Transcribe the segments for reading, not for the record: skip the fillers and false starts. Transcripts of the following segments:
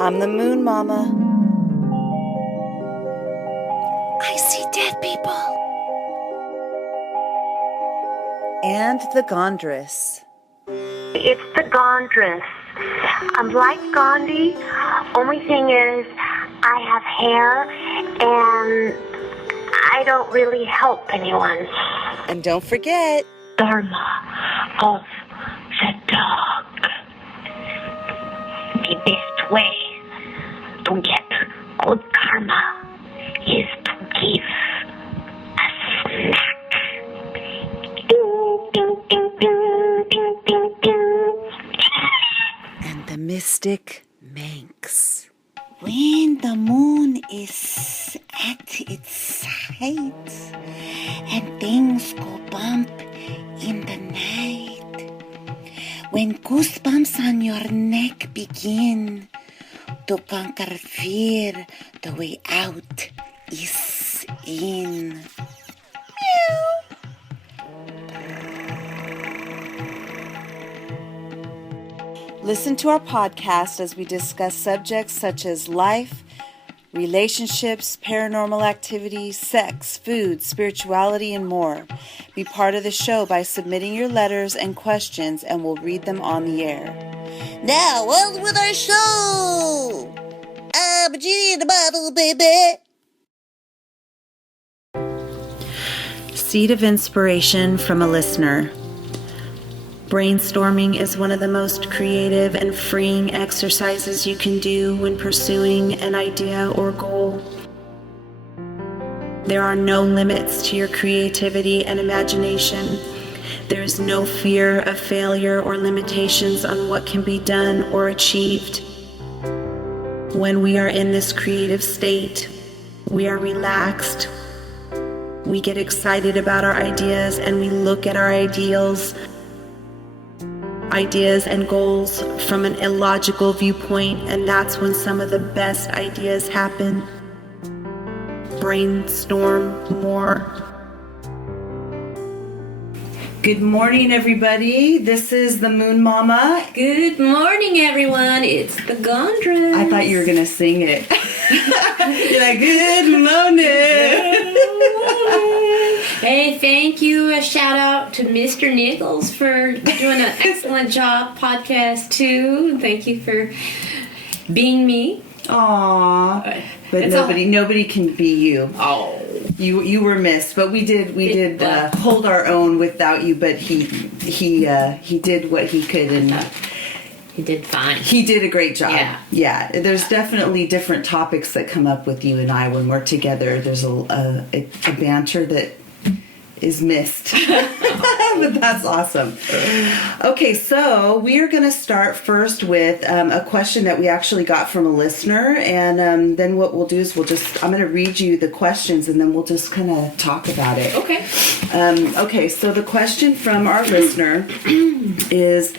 I'm the Moon Momma. I see dead people. And the Gandhress. It's the Gandhress. I'm like Gandhi. Only thing is, I have hair and I don't really help anyone. And don't forget, Dharma of the dog. The best way to get good karma is to give a snack. Ding, ding, ding, ding, ding, ding, ding. and the Mystic Manx. When the moon is at its height and things go bump in the night, when goosebumps on your neck begin to conquer fear, the way out is in. Listen to our podcast as we discuss subjects such as life, relationships, paranormal activity, sex, food, spirituality, and more. Be part of the show by submitting your letters and questions, and we'll read them on the air. Now, on with our show! I'm a genie in the bottle, baby! Seed of inspiration from a listener. Brainstorming is one of the most creative and freeing exercises you can do when pursuing an idea or goal. There are no limits to your creativity and imagination. There is no fear of failure or limitations on what can be done or achieved. When we are in this creative state, we are relaxed. We get excited about our ideas and we look at our ideas and goals from an illogical viewpoint, and that's when some of the best ideas happen. Brainstorm more. Good morning, everybody. This is the Moon Momma. Good morning, everyone. It's the Gandhress. I thought you were going to sing it. You're like, good morning. Hey, thank you. A shout out to Mr. Nichols for doing an excellent job podcast, too. Thank you for being me. Aww. But nobody can be you. Oh. You were missed, but we did hold our own without you. But he did what he could, and he did fine. He did a great job. Yeah. There's definitely different topics that come up with you and I when we're together. There's a banter that is missed, but that's awesome. Okay, so we are going to start first with a question that we actually got from a listener, and then what we'll do is I'm going to read you the questions, and then we'll just kind of talk about it. Okay. Okay, so the question from our listener is,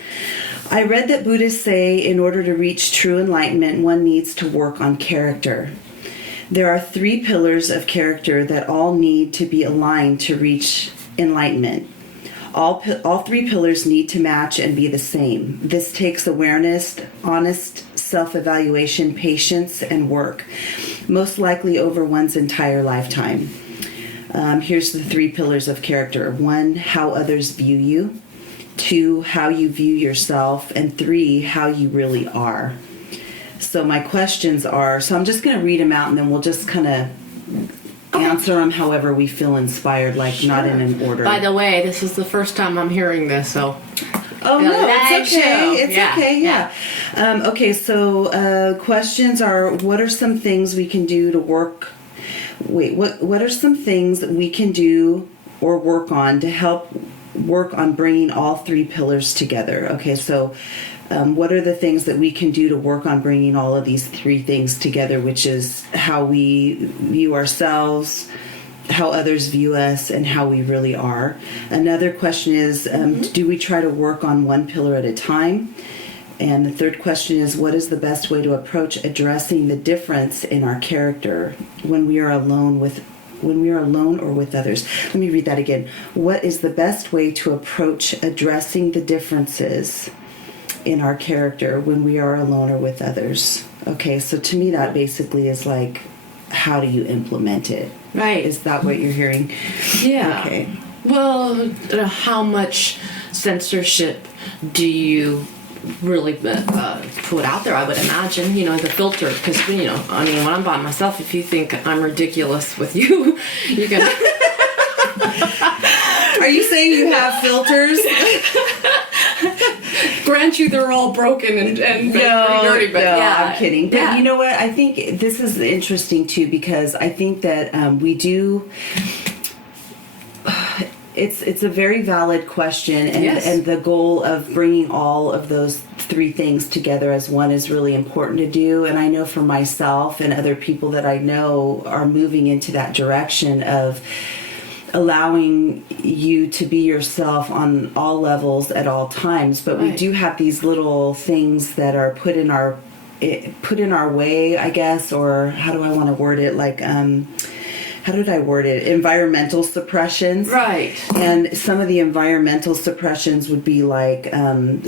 I read that Buddhists say in order to reach true enlightenment, one needs to work on character. There are 3 pillars of character that all need to be aligned to reach enlightenment. All 3 pillars need to match and be the same. This takes awareness, honest self-evaluation, patience, and work, most likely over one's entire lifetime. Here's the 3 pillars of character. 1, how others view you. 2, how you view yourself. And 3, how you really are. So my questions are, so I'm just going to read them out, and then we'll just kind of answer them however we feel inspired, like sure. Not in an order. By the way, this is the first time I'm hearing this, so... Oh, no, it's okay. It's okay, yeah. Okay, so questions are, what are some things we can do to work... What are some things that we can do or work on to help work on bringing all 3 pillars together? Okay, so... what are the things that we can do to work on bringing all of these 3 things together, which is how we view ourselves, how others view us, and how we really are. Another question is, do we try to work on 1 pillar at a time? And the third question is, what is the best way to approach addressing the difference in our character when we are alone with when we are alone or with others. Let me read that again. What is the best way to approach addressing the differences in our character when we are alone or with others? Okay, so to me that basically is like, how do you implement it? Right. Is that what you're hearing? Yeah. Okay. Well, how much censorship do you really put out there? I would imagine, the filter, because when I'm by myself, if you think I'm ridiculous with you, you're gonna. Are you saying you have filters? Grant you, they're all broken and pretty dirty, but no, yeah, I'm kidding. But yeah. you know what? I think this is interesting too, because I think that we do. It's a very valid question, and Yes. and the goal of bringing all of those three things together as one is really important to do. And I know for myself and other people that I know are moving into that direction of allowing you to be yourself on all levels at all times. But we Right. do have these little things that are put in our way, I guess, or how do I want to word it? Like, how did I word it? Environmental suppressions. Right. And some of the environmental suppressions would be like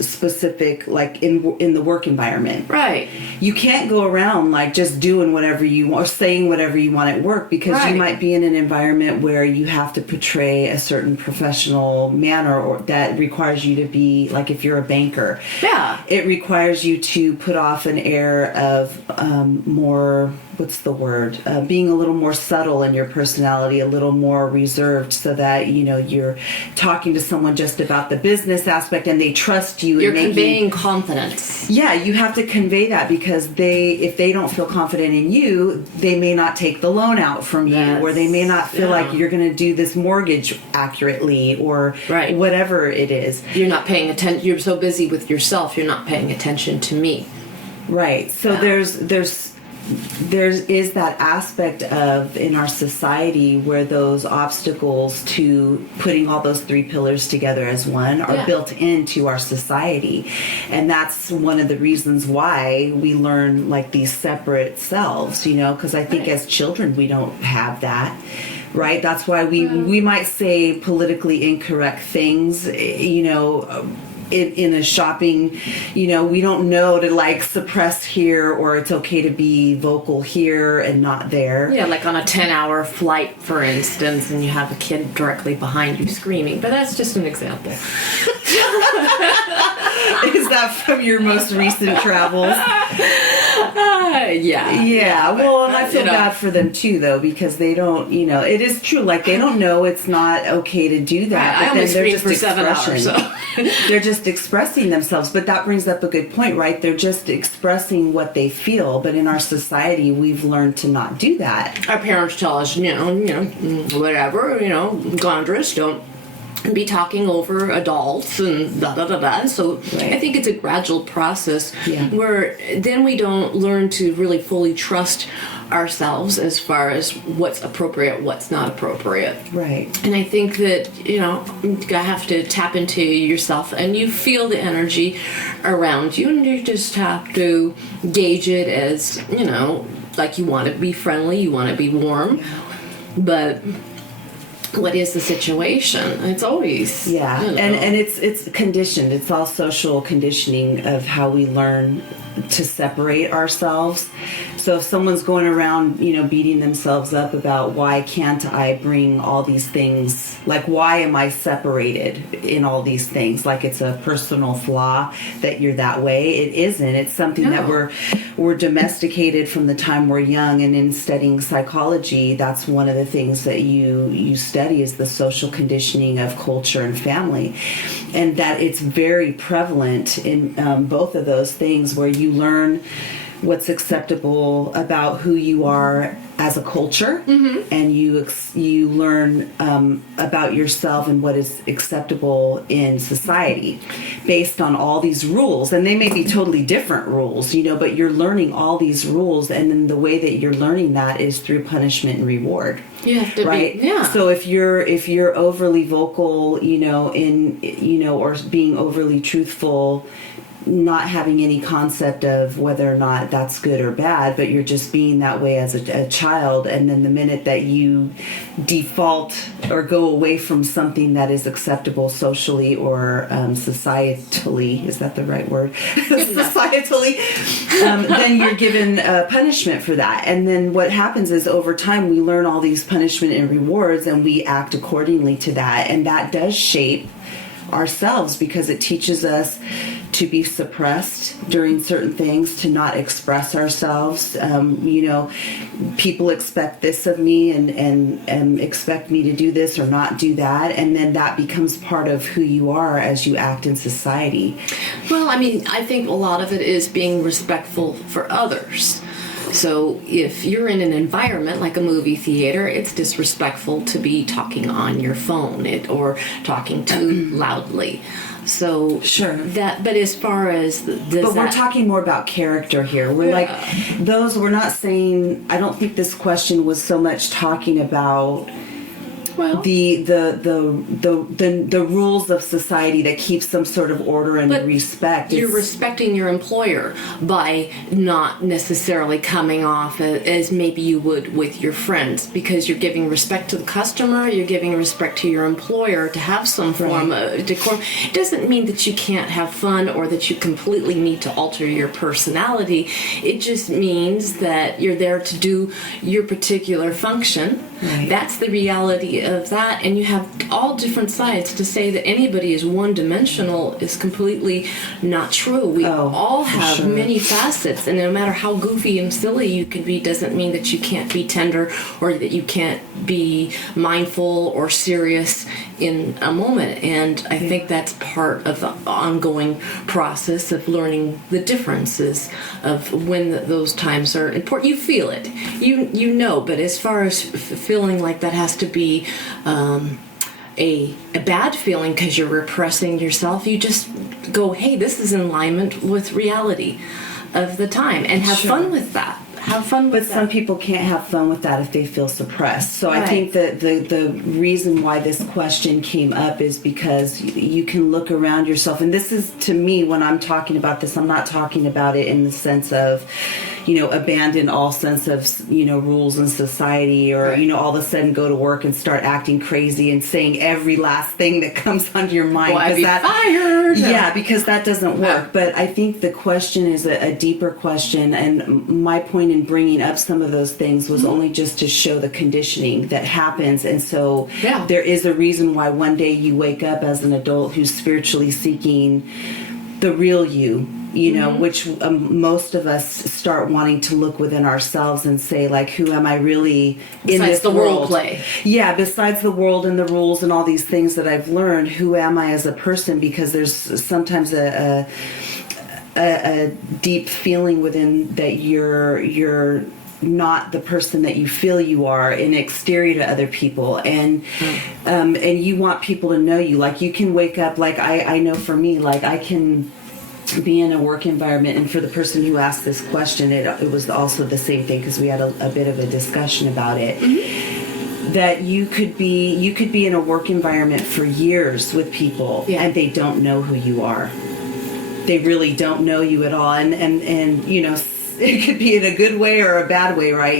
specific, like in the work environment. Right. You can't go around like just doing whatever you want or saying whatever you want at work, because Right. you might be in an environment where you have to portray a certain professional manner, or that requires you to be like, if you're a banker, Yeah. it requires you to put off an air of more, what's the word? Being a little more subtle in your personality, a little more reserved, so that you're talking to someone just about the business aspect and they trust you. You're and conveying confidence. Yeah, you have to convey that, because if they don't feel confident in you, they may not take the loan out from you, or they may not feel like you're going to do this mortgage accurately, or Right. whatever it is. You're not paying attention. You're so busy with yourself. You're not paying attention to me. Right. So there is that aspect of, in our society, where those obstacles to putting all those three pillars together as one are Yeah. built into our society. And that's one of the reasons why we learn like these separate selves, because I think Right. as children we don't have that. Right? That's why we might say politically incorrect things, in a shopping, we don't know to like suppress here, or it's okay to be vocal here and not there. Yeah, like on a 10-hour flight, for instance, and you have a kid directly behind you screaming. But that's just an example. Is that from your most recent travels? Yeah. Yeah, well, and I feel you know. bad for them too, though, because they don't, it is true, like they don't know it's not okay to do that. I but only then they're screamed just for 7 hours, so. They're just expressing themselves. But that brings up a good point, right? They're just expressing what they feel. But in our society, we've learned to not do that. Our parents tell us, whatever, Gandhress, don't be talking over adults and da da da da. So Right. I think it's a gradual process Yeah. where then we don't learn to really fully trust ourselves as far as what's appropriate, what's not appropriate. Right. And I think that, you have to tap into yourself and you feel the energy around you, and you just have to gauge it as, like you want to be friendly, you want to be warm, but what is the situation? It's always and it's conditioned. It's all social conditioning of how we learn to separate ourselves. So if someone's going around, beating themselves up about why can't I bring all these things, like why am I separated in all these things, like it's a personal flaw that you're that way. It isn't. It's something that we're domesticated from the time we're young. And in studying psychology, that's one of the things that you study is the social conditioning of culture and family, and that it's very prevalent in both of those things, where you learn what's acceptable about who you are as a culture, and you learn about yourself and what is acceptable in society based on all these rules. And they may be totally different rules, but you're learning all these rules, and then the way that you're learning that is through punishment and reward. You have to Right. be, So if you're overly vocal, or being overly truthful not having any concept of whether or not that's good or bad, but you're just being that way as a child. And then the minute that you default or go away from something that is acceptable socially or societally, is that the right word? Societally, then you're given punishment for that. And then what happens is over time we learn all these punishment and rewards, and we act accordingly to that. And that does shape ourselves because it teaches us to be suppressed during certain things, to not express ourselves. People expect this of me and expect me to do this or not do that, and then that becomes part of who you are as you act in society. Well, I mean, I think a lot of it is being respectful for others. So if you're in an environment like a movie theater, it's disrespectful to be talking on your phone or talking too loudly. So sure. But as far as we're talking more about character here. We're we're not saying. I don't think this question was so much talking about. Well, the rules of society that keep some sort of order and respect. You're respecting your employer by not necessarily coming off as maybe you would with your friends, because you're giving respect to the customer, you're giving respect to your employer to have some form of decorum. It doesn't mean that you can't have fun or that you completely need to alter your personality. It just means that you're there to do your particular function. Right. That's the reality of that, and you have all different sides. To say that anybody is one-dimensional is completely not true. We all have many facets, and no matter how goofy and silly you can be doesn't mean that you can't be tender or that you can't be mindful or serious in a moment. And I think that's part of the ongoing process of learning the differences of when those times are important. You feel it, you know, but as far as feeling like that has to be a bad feeling because you're repressing yourself, you just go, hey, this is in alignment with reality of the time, and have fun with that. Have fun with that. But some people can't have fun with that if they feel suppressed. So I think that the reason why this question came up is because you can look around yourself. And this is, to me, when I'm talking about this, I'm not talking about it in the sense of, abandon all sense of, rules in society, or, all of a sudden go to work and start acting crazy and saying every last thing that comes onto your mind. Well, I'd be fired. Yeah, because that doesn't work. But I think the question is a deeper question, and my point in bringing up some of those things was only just to show the conditioning that happens. And so there is a reason why one day you wake up as an adult who's spiritually seeking the real you, which most of us start wanting to look within ourselves and say, like, who am I really in this the world? Role play. Yeah, besides the world and the rules and all these things that I've learned, who am I as a person? Because there's sometimes a deep feeling within that you're not the person that you feel you are in exterior to other people, and you want people to know you. Like, you can wake up, like I know for me, like I can be in a work environment, and for the person who asked this question, it was also the same thing, because we had a bit of a discussion about it. That you could be in a work environment for years with people, and they don't know who you are. They really don't know you at all, and it could be in a good way or a bad way, right?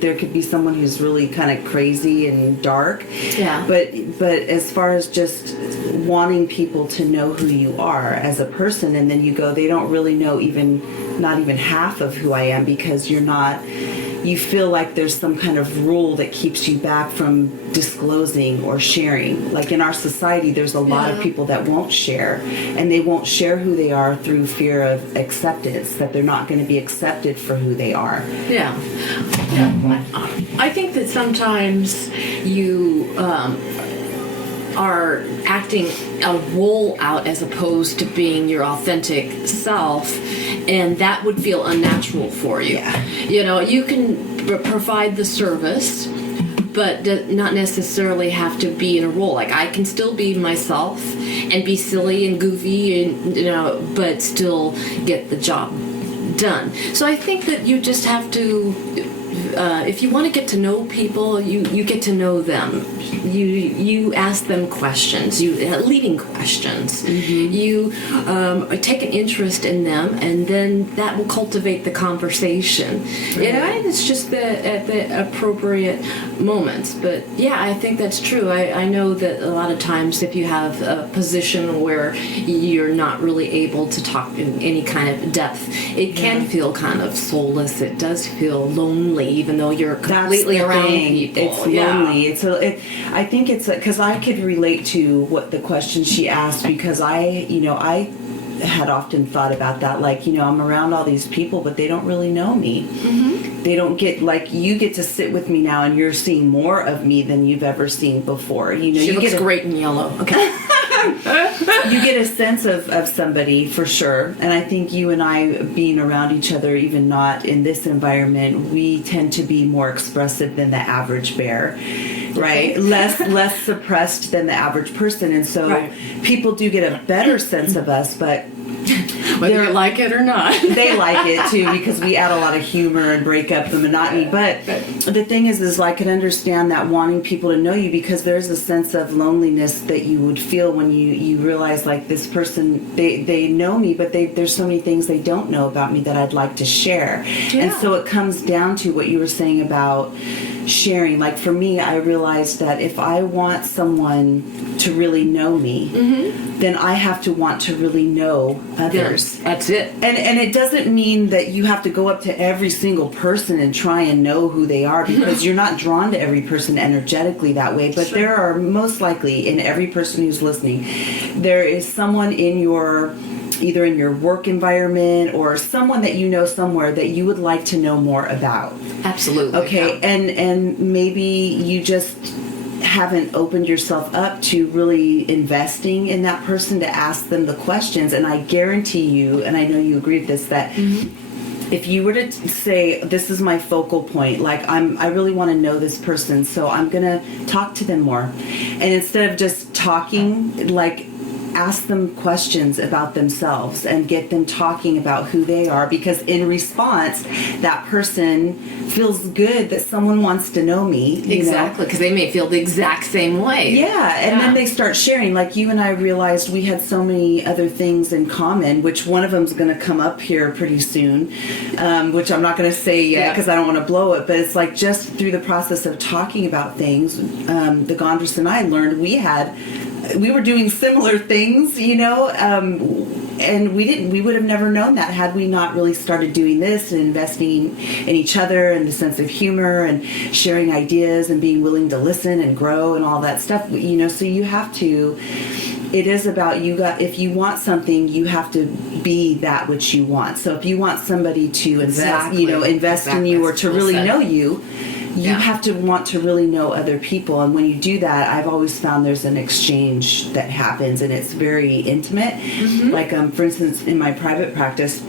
There could be someone who's really kind of crazy and dark. Yeah. But as far as just wanting people to know who you are as a person, and then you go, they don't really know not even half of who I am, because you feel like there's some kind of rule that keeps you back from disclosing or sharing. Like in our society, there's a lot of people that won't share, and they won't share who they are through fear of acceptance, that they're not going to be accepted for who they are. Yeah. I think that sometimes you are acting a role out as opposed to being your authentic self, and that would feel unnatural for you. Yeah. You can provide the service, but not necessarily have to be in a role. Like, I can still be myself and be silly and goofy, and but still get the job done. So I think that you just have to, if you want to get to know people, you get to know them. you ask them questions, leading questions. You take an interest in them, and then that will cultivate the conversation. And it's just at the appropriate moments. But yeah, I think that's true. I know that a lot of times if you have a position where you're not really able to talk in any kind of depth, it can feel kind of soulless. It does feel lonely, even though you're completely around people. It's lonely. I think it's because I could relate to what the question she asked, because I had often thought about that. Like, I'm around all these people, but they don't really know me. They don't get, like, you get to sit with me now, and you're seeing more of me than you've ever seen before. She looks great in yellow. Okay. You get a sense of somebody for sure. And I think you and I, being around each other, even not in this environment, we tend to be more expressive than the average bear, right? Less suppressed than the average person. And so people do get a better sense of us, but whether you like it or not, they like it too, because we add a lot of humor and break up the monotony. But the thing is I can understand that, wanting people to know you, because there's a sense of loneliness that you would feel when you realize, like, this person, they know me, but there's so many things they don't know about me that I'd like to share. And so it comes down to what you were saying about sharing. Like, for me, I realized that if I want someone to really know me, then I have to want to really know others. Yeah, that's it. And it doesn't mean that you have to go up to every single person and try and know who they are, because you're not drawn to every person energetically that way. But there are, most likely, in every person who's listening, there is someone in your, either in your work environment or someone that you know somewhere that you would like to know more about. Absolutely. Okay, and maybe you just haven't opened yourself up to really investing in that person to ask them the questions. And I guarantee you, and I know you agree with this, that if you were to say, this is my focal point, like, I really want to know this person, so I'm going to talk to them more. And instead of just talking, like, ask them questions about themselves and get them talking about who they are, because in response, that person feels good that someone wants to know me. Exactly, because they may feel the exact same way. Yeah, and then they start sharing. Like, you and I realized we had so many other things in common, which one of them's going to come up here pretty soon, which I'm not going to say yet because I don't want to blow it, but it's like, just through the process of talking about things, the Gandhress and I learned we were doing similar things, and we would have never known that had we not really started doing this and investing in each other and the sense of humor and sharing ideas and being willing to listen and grow and all that stuff. So you have to, it is about if you want something, you have to be that which you want. So if you want somebody to invest in you or to really know you, you have to want to really know other people. And when you do that, I've always found there's an exchange that happens, and it's very intimate. Like, for instance, in my private practice,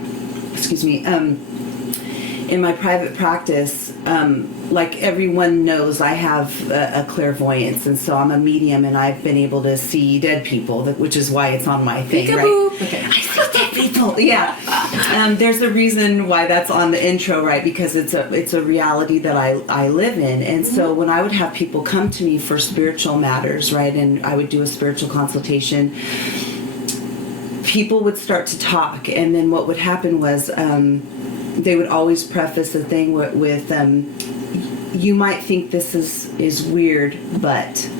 like, everyone knows I have a clairvoyance, and so I'm a medium, and I've been able to see dead people, which is why it's on my thing, right? Okay. I see dead people. Yeah. There's a reason why that's on the intro, right? Because it's a reality that I live in. And so when I would have people come to me for spiritual matters, right, and I would do a spiritual consultation, people would start to talk, and then what would happen was they would always preface the thing with you might think this is weird, but...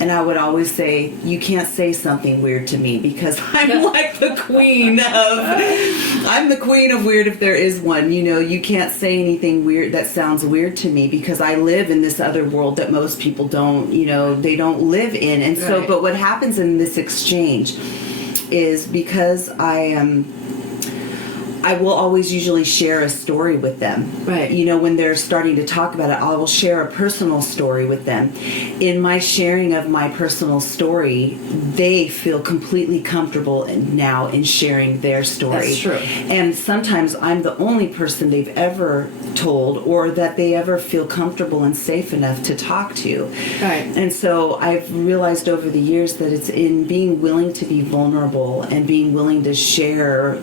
And I would always say, you can't say something weird to me, because I'm like the queen of weird if there is one. You can't say anything weird that sounds weird to me, because I live in this other world that most people don't, they don't live in. And so, but what happens in this exchange is, because I will always usually share a story with them. Right. When they're starting to talk about it, I will share a personal story with them. In my sharing of my personal story, they feel completely comfortable now in sharing their story. That's true. And sometimes I'm the only person they've ever told, or that they ever feel comfortable and safe enough to talk to. Right. And so I've realized over the years that it's in being willing to be vulnerable and being willing to share,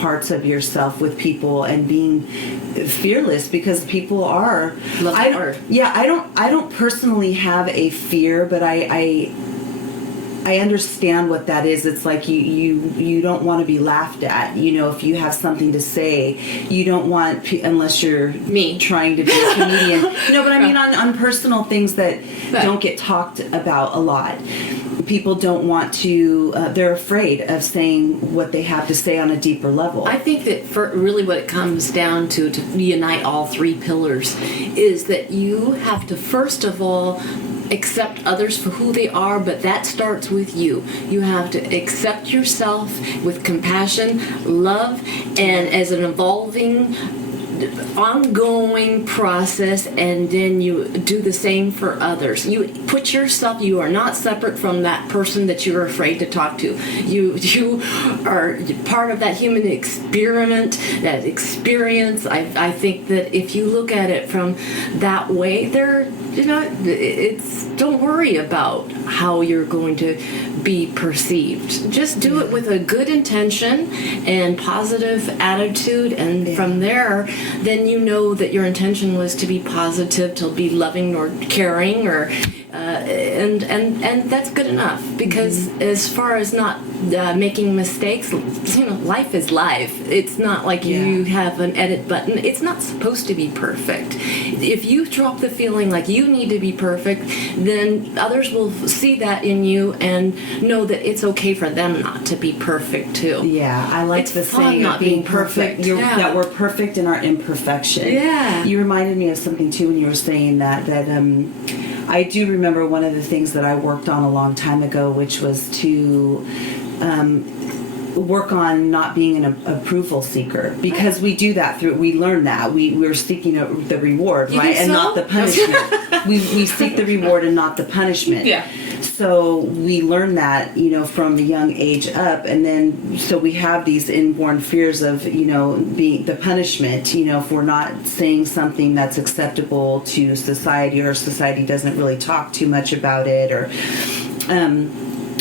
parts of yourself with people and being fearless, because people are. Love that word. Yeah, I don't personally have a fear, but I understand what that is. It's like you don't want to be laughed at. You know, if you have something to say, you don't want, unless you're me trying to be a comedian. No, but I mean on personal things that don't get talked about a lot. People don't want to, they're afraid of saying what they have to say on a deeper level. I think that for really what it comes down to unite all three pillars is that you have to first of all accept others for who they are, but that starts with you. You have to accept yourself with compassion, love, and as an evolving, ongoing process, and then you do the same for others. You put yourself, you are not separate from that person that you're afraid to talk to. You are part of that human experiment, that experience. I think that if you look at it from that way, don't worry about how you're going to be perceived. Just do it with a good intention and positive attitude, and from there, then you know that your intention was to be positive, to be loving or caring, or and that's good enough. Because as far as not making mistakes, life is life. It's not like you have an edit button. It's not supposed to be perfect. If you drop the feeling like you need to be perfect, then others will see that in you and know that it's okay for them not to be perfect too. Yeah, I like it's the fun saying not of being being perfect. that we're perfect in our imperfection. Yeah. You reminded me of something too when you were saying that I do remember one of the things that I worked on a long time ago, which was to work on not being an approval seeker, because we do that we learn that we're seeking the reward, right, and not the punishment. we seek the reward and not the punishment. Yeah. So we learn that, from the young age up, and then so we have these inborn fears of, being the punishment, if we're not saying something that's acceptable to society, or society doesn't really talk too much about it, or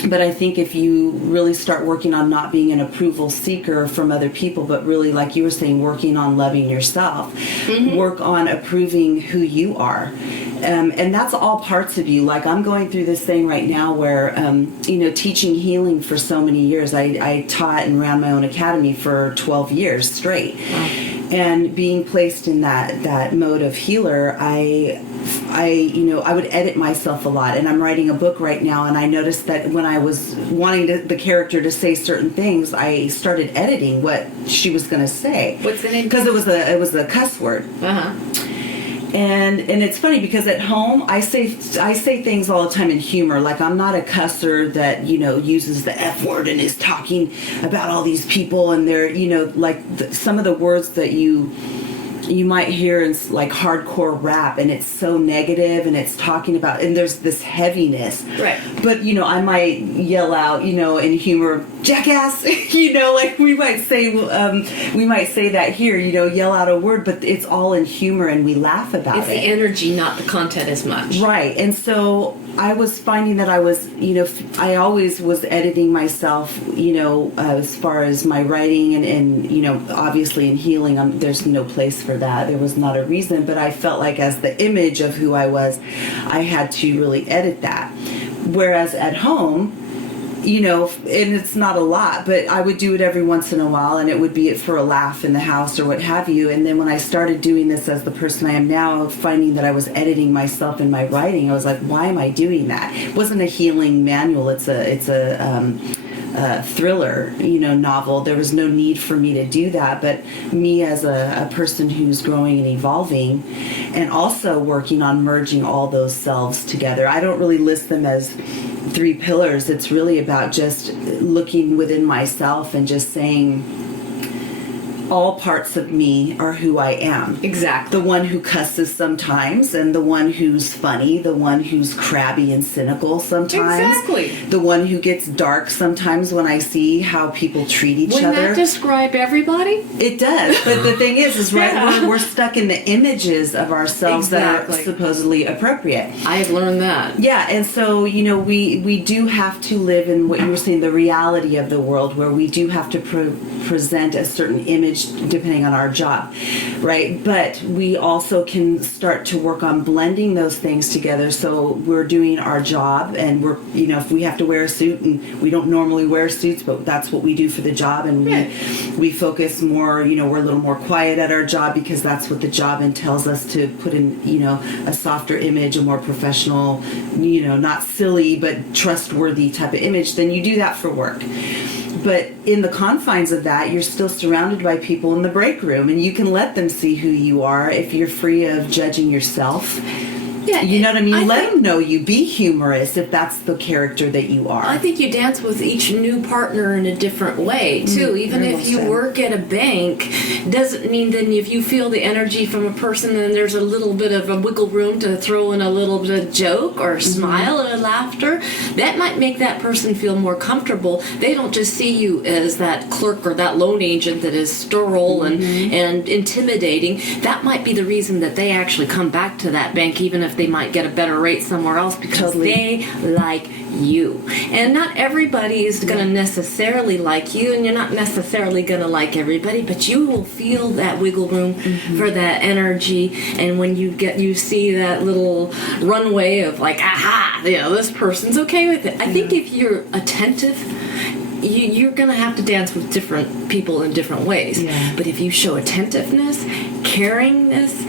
but I think if you really start working on not being an approval seeker from other people, but really, like you were saying, working on loving yourself, work on approving who you are. And that's all parts of you. Like, I'm going through this thing right now where, teaching healing for so many years. I taught and ran my own academy for 12 years straight. Wow. And being placed in that mode of healer, I would edit myself a lot. And I'm writing a book right now, and I noticed that when I was wanting the character to say certain things, I started editing what she was going to say. What's the name? Because it was a cuss word. Uh-huh. And it's funny because at home I say things all the time in humor. Like, I'm not a cusser that uses the F word and is talking about all these people and they're some of the words that you might hear in like hardcore rap, and it's so negative, and it's talking about, and there's this heaviness. Right. But I might yell out, in humor, jackass. Like we might say that here, yell out a word, but it's all in humor and we laugh about it's it. It's the energy, not the content as much. Right. And so I was finding that I was, I always was editing myself, as far as my writing and obviously in healing, there's no place for that. There was not a reason, but I felt like as the image of who I was, I had to really edit that. Whereas at home, and it's not a lot, but I would do it every once in a while, and it would be for a laugh in the house or what have you. And then when I started doing this as the person I am now, finding that I was editing myself in my writing, I was like, why am I doing that? It wasn't a healing manual. It's a thriller, novel. There was no need for me to do that. But me as a person who's growing and evolving, and also working on merging all those selves together. I don't really list them as 3 pillars. It's really about just looking within myself and just saying, all parts of me are who I am. Exactly. The one who cusses sometimes, and the one who's funny, the one who's crabby and cynical sometimes. Exactly. The one who gets dark sometimes when I see how people treat each Wouldn't other. that describe everybody? It does, but the thing is right, Yeah. we're stuck in the images of ourselves that are supposedly appropriate. I have learned that. Yeah, and so, we do have to live in what you were saying, the reality of the world, where we do have to present a certain image depending on our job, right? But we also can start to work on blending those things together. So we're doing our job, and we're, if we have to wear a suit, and we don't normally wear suits, but that's what we do for the job, and we focus more, we're a little more quiet at our job because that's what the job entails us to put in, a softer image, a more professional, not silly, but trustworthy type of image. Then you do that for work. But in the confines of that, you're still surrounded by people in the break room, and you can let them see who you are if you're free of judging yourself. Yeah, you know what I mean? Let think, them know you. Be humorous if that's the character that you are. I think you dance with each new partner in a different way, too. Even if you work at a bank, doesn't mean that if you feel the energy from a person, then there's a little bit of a wiggle room to throw in a little bit of joke or smile or laughter. That might make that person feel more comfortable. They don't just see you as that clerk or that loan agent that is sterile and intimidating. That might be the reason that they actually come back to that bank, even if they might get a better rate somewhere else, because they like you. And not everybody is going to necessarily like you, and you're not necessarily going to like everybody, but you will feel that wiggle room for that energy. And when you see that little runway of like, aha, this person's okay with it. I think if you're attentive, you're going to have to dance with different people in different ways. Yeah. But if you show attentiveness, caringness,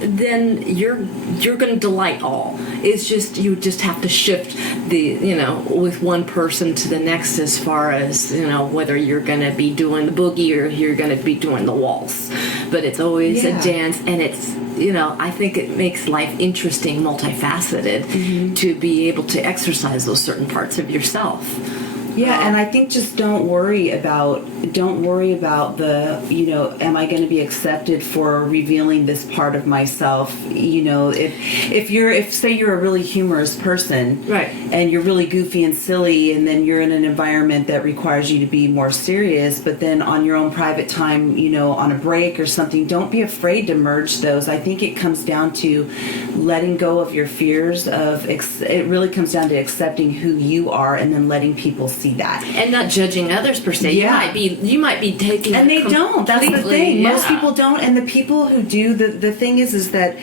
then you're going to delight all. It's just, you just have to shift with one person to the next as far as, whether you're going to be doing the boogie or you're going to be doing the waltz. But it's always a dance, and it's, I think it makes life interesting, multifaceted, to be able to exercise those certain parts of yourself. Yeah, and I think just don't worry about the, am I going to be accepted for revealing this part of myself? If say you're a really humorous person, right, and you're really goofy and silly, and then you're in an environment that requires you to be more serious, but then on your own private time, on a break or something, don't be afraid to merge those. I think it comes down to letting go of your fears it really comes down to accepting who you are, and then letting people see that, and not judging others per se. You might be taking, and they don't. That's the thing. Most people don't, and the people who do, the thing is that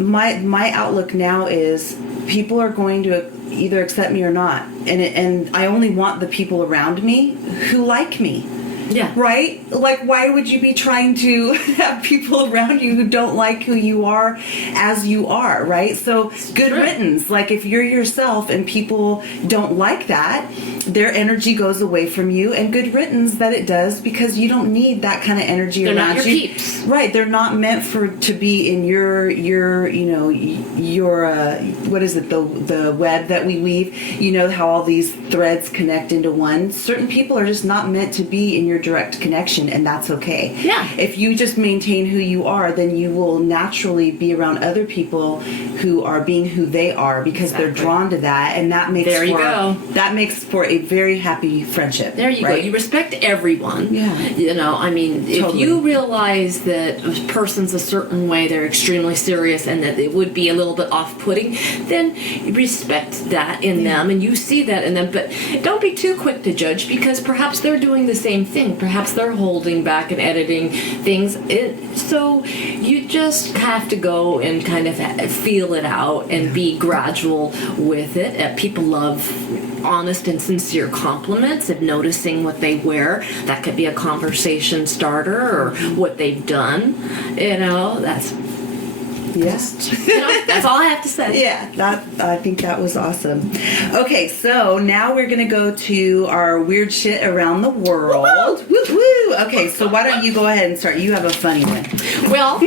my outlook now is people are going to either accept me or not, and I only want the people around me who like me. Yeah. Right? Like, why would you be trying to have people around you who don't like who you are as you are, right? So, good riddance. Like, if you're yourself and people don't like that, their energy goes away from you, and good riddance that it does, because you don't need that kind of energy around you. They're not your peeps. Right. They're not meant to be in your what is it, the web that we weave, how all these threads connect into one. Certain people are just not meant to be in your direct connection, and that's okay. Yeah. If you just maintain who you are, then you will naturally be around other people who are being who they are, because they're drawn to that, and that makes that makes for a very happy friendship. There you go. You respect everyone. Yeah. If you realize that a person's a certain way, they're extremely serious, and that it would be a little bit off-putting, then respect that in them, and you see that in them, but don't be too quick to judge, because perhaps they're doing the same thing. Perhaps they're holding back and editing things. So you just have to go and kind of feel it out and be gradual with it. People love honest and sincere compliments and noticing what they wear. That could be a conversation starter, or what they've done. That's that's all I have to say. Yeah, I think that was awesome. Okay, so now we're going to go to our weird shit around the world. Woo-hoo! Okay, so why don't you go ahead and start? You have a funny one. Well,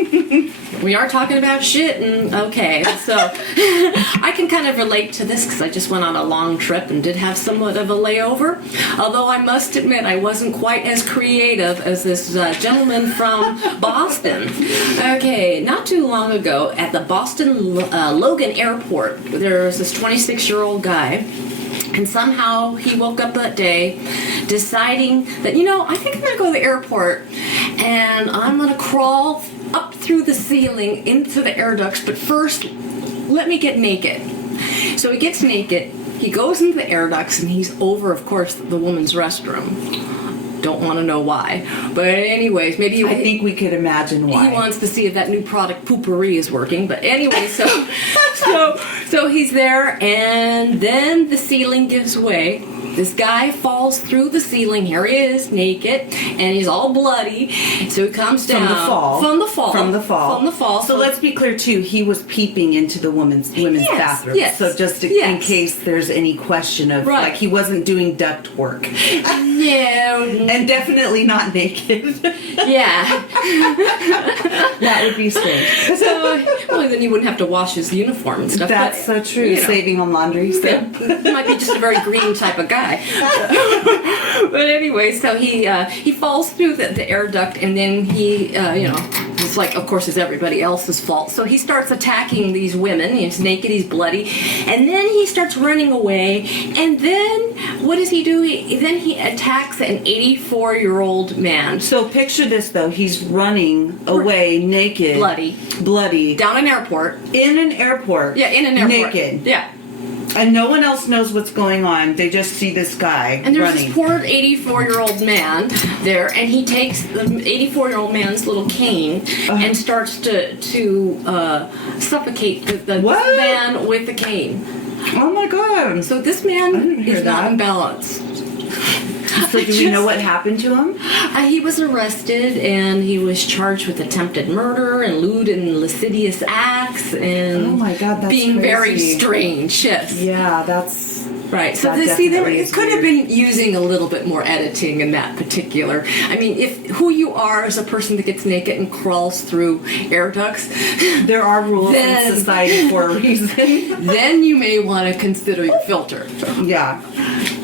we are talking about shit, and okay, so I can kind of relate to this because I just went on a long trip and did have somewhat of a layover. Although I must admit I wasn't quite as creative as this gentleman from Boston. Okay, not too long ago at the Boston Logan Airport, there was this 26-year-old guy. And somehow he woke up that day deciding that, I think I'm going to go to the airport and I'm going to crawl up through the ceiling into the air ducts, but first, let me get naked. So he gets naked, he goes into the air ducts, and he's over, of course, the woman's restroom. Don't want to know why. But anyways, maybe I think we could imagine why. He wants to see if that new product Poopery is working. But anyway, so he's there, and then the ceiling gives way. This guy falls through the ceiling. Here he is, naked, and he's all bloody. So he comes down From the fall. So let's be clear too. He was peeping into the women's bathroom. Yes. So just in case there's any question of like he wasn't doing duct work. No. And definitely not naked. Yeah. That would be strange. So then he wouldn't have to wash his uniform and stuff. That's so true. Saving on laundry. So. He might be just a very green type of guy. But anyway, so he falls through the air duct, and then he, it's like, of course, it's everybody else's fault. So he starts attacking these women. He's naked, he's bloody, and then he starts running away. And then what does he do? Then he attacks an 84-year-old man. So picture this though: he's running away, naked, bloody, down an airport. In an airport. Yeah, in an airport. Naked. Yeah. And no one else knows what's going on. They just see this guy and there's running. This poor 84-year-old man there, and he takes the 84-year-old man's little cane and starts to suffocate the man with the cane. Oh my God! So this man is not in balance. So do we know what happened to him? He was arrested, and he was charged with attempted murder and lewd and lascivious acts, and oh my God, that's being crazy. very strange. Yes. Yeah, that's right. So it could have been using a little bit more editing in that particular. I mean, if who you are as a person that gets naked and crawls through air ducts, there are rules in society for a reason. Then you may want to consider your filter.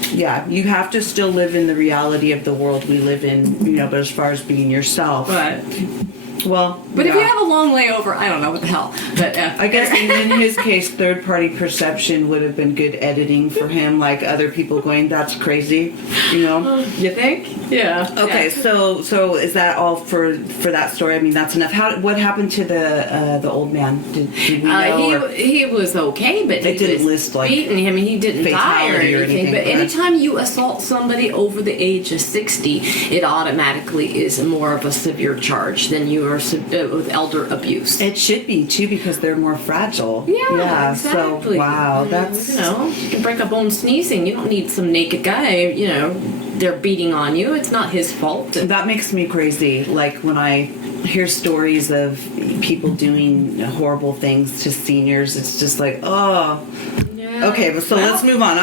Yeah, you have to still live in the reality of the world we live in, but as far as being yourself. Right. Well, but if you have a long layover, I don't know what the hell. But I guess in his case, third-party perception would have been good editing for him, like other people going, "That's crazy," You think? Yeah. Okay, yeah. So is that all for that story? I mean, that's enough. What happened to the old man? Did we know? He was okay, but it didn't list like beaten him. He didn't die or anything. But anytime you assault somebody over the age of 60, it automatically is more of a severe charge than you are with elder abuse. It should be too, because they're more fragile. Yeah, exactly. So wow, that's you can break a bone sneezing. You don't need some naked guy. They're beating on you. It's not his fault. That makes me crazy. Like when I hear stories of people doing horrible things to seniors, it's just like, oh. Yeah. Okay, but let's move on.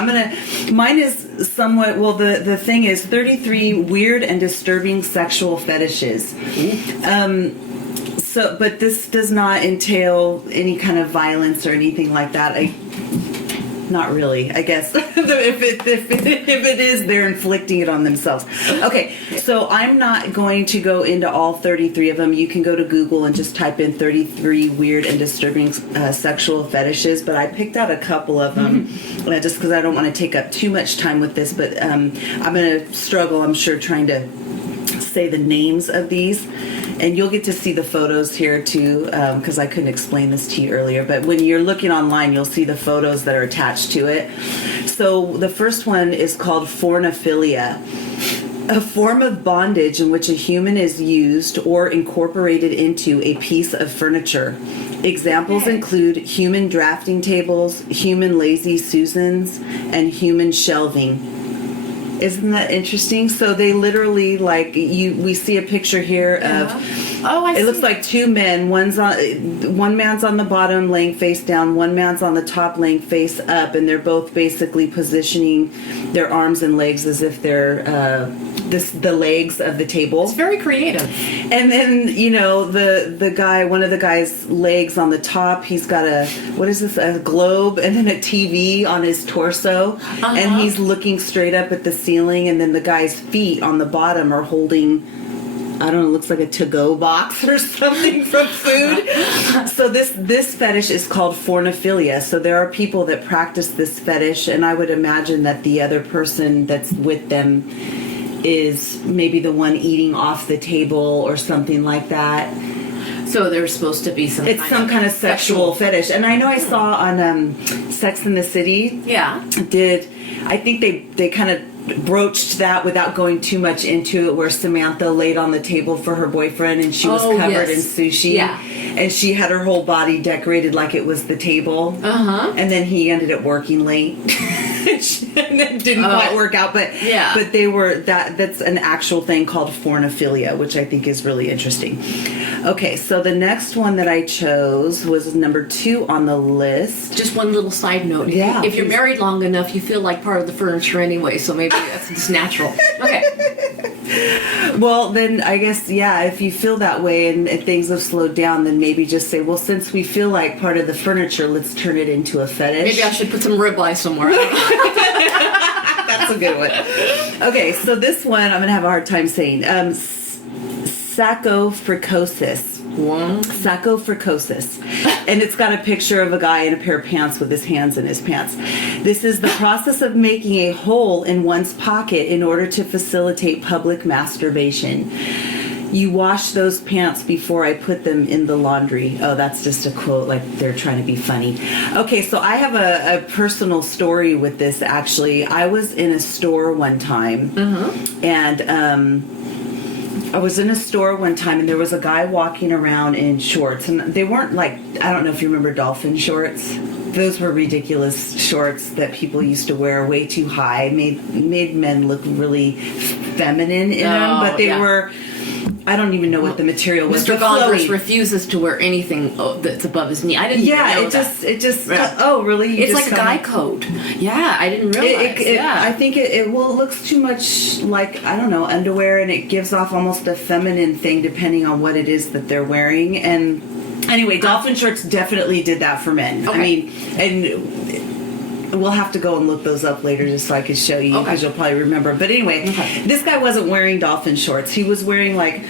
Mine is somewhat, the thing is 33 weird and disturbing sexual fetishes. But this does not entail any kind of violence or anything like that. Not really, I guess. if it is, they're inflicting it on themselves. Okay, so I'm not going to go into all 33 of them. You can go to Google and just type in 33 weird and disturbing sexual fetishes, but I picked out a couple of them just because I don't want to take up too much time with this, but I'm going to struggle, I'm sure, trying to say the names of these. And you'll get to see the photos here too, because I couldn't explain this to you earlier. But when you're looking online, you'll see the photos that are attached to it. So the first one is called fornophilia, a form of bondage in which a human is used or incorporated into a piece of furniture. Examples include human drafting tables, human lazy Susans, and human shelving. Isn't that interesting? So they literally we see a picture here of it looks like two men. One man's on the bottom laying face down, one man's on the top laying face up, and they're both basically positioning their arms and legs as if they're the legs of the table. It's very creative. And then, the guy, one of the guy's legs on the top, he's got a globe and then a TV on his torso. And he's looking straight up at the ceiling. And then the guy's feet on the bottom are holding, I don't know, it looks like a to-go box or something from food. So this fetish is called fornophilia. So there are people that practice this fetish. And I would imagine that the other person that's with them is maybe the one eating off the table or something like that. So there's supposed to be some kind of sexual fetish. And I know I saw on Sex and the City. Yeah. I think they kind of broached that without going too much into it, where Samantha laid on the table for her boyfriend and she was covered in sushi. Yeah. And she had her whole body decorated like it was the table. And then he ended up working late. And it didn't quite work out, but they were that's an actual thing called fornophilia, which I think is really interesting. Okay, so the next one that I chose was number 2 on the list. Just one little side note. Yeah, if you're married long enough, you feel like part of the furniture anyway, so maybe that's just natural. Okay. Well, then I guess, if you feel that way and things have slowed down, then maybe just say, well, since we feel like part of the furniture, let's turn it into a fetish. Maybe I should put some ribeye somewhere. That's a good one. Okay, so this one I'm going to have a hard time saying. Saprophycosis. Saprophycosis. And it's got a picture of a guy in a pair of pants with his hands in his pants. This is the process of making a hole in one's pocket in order to facilitate public masturbation. You wash those pants before I put them in the laundry. Oh, that's just a quote, like they're trying to be funny. Okay, so I have a personal story with this, actually. I was in a store one time, and I was in a store one time, and there was a guy walking around in shorts, and they weren't like, I don't know if you remember dolphin shorts. Those were ridiculous shorts that people used to wear, way too high, made men look really feminine in them, but they were, I don't even know what the material was. Mr. Gandhress refuses to wear anything that's above his knee. I didn't even know that. It just, oh, really? It's like a guy code. Yeah, I didn't realize. I think it looks too much like, I don't know, underwear, and it gives off almost a feminine thing depending on what it is that they're wearing. And anyway, dolphin shorts definitely did that for men. Okay. I mean, and we'll have to go and look those up later just so I could show you, because you'll probably remember. But anyway, this guy wasn't wearing dolphin shorts. He was wearing like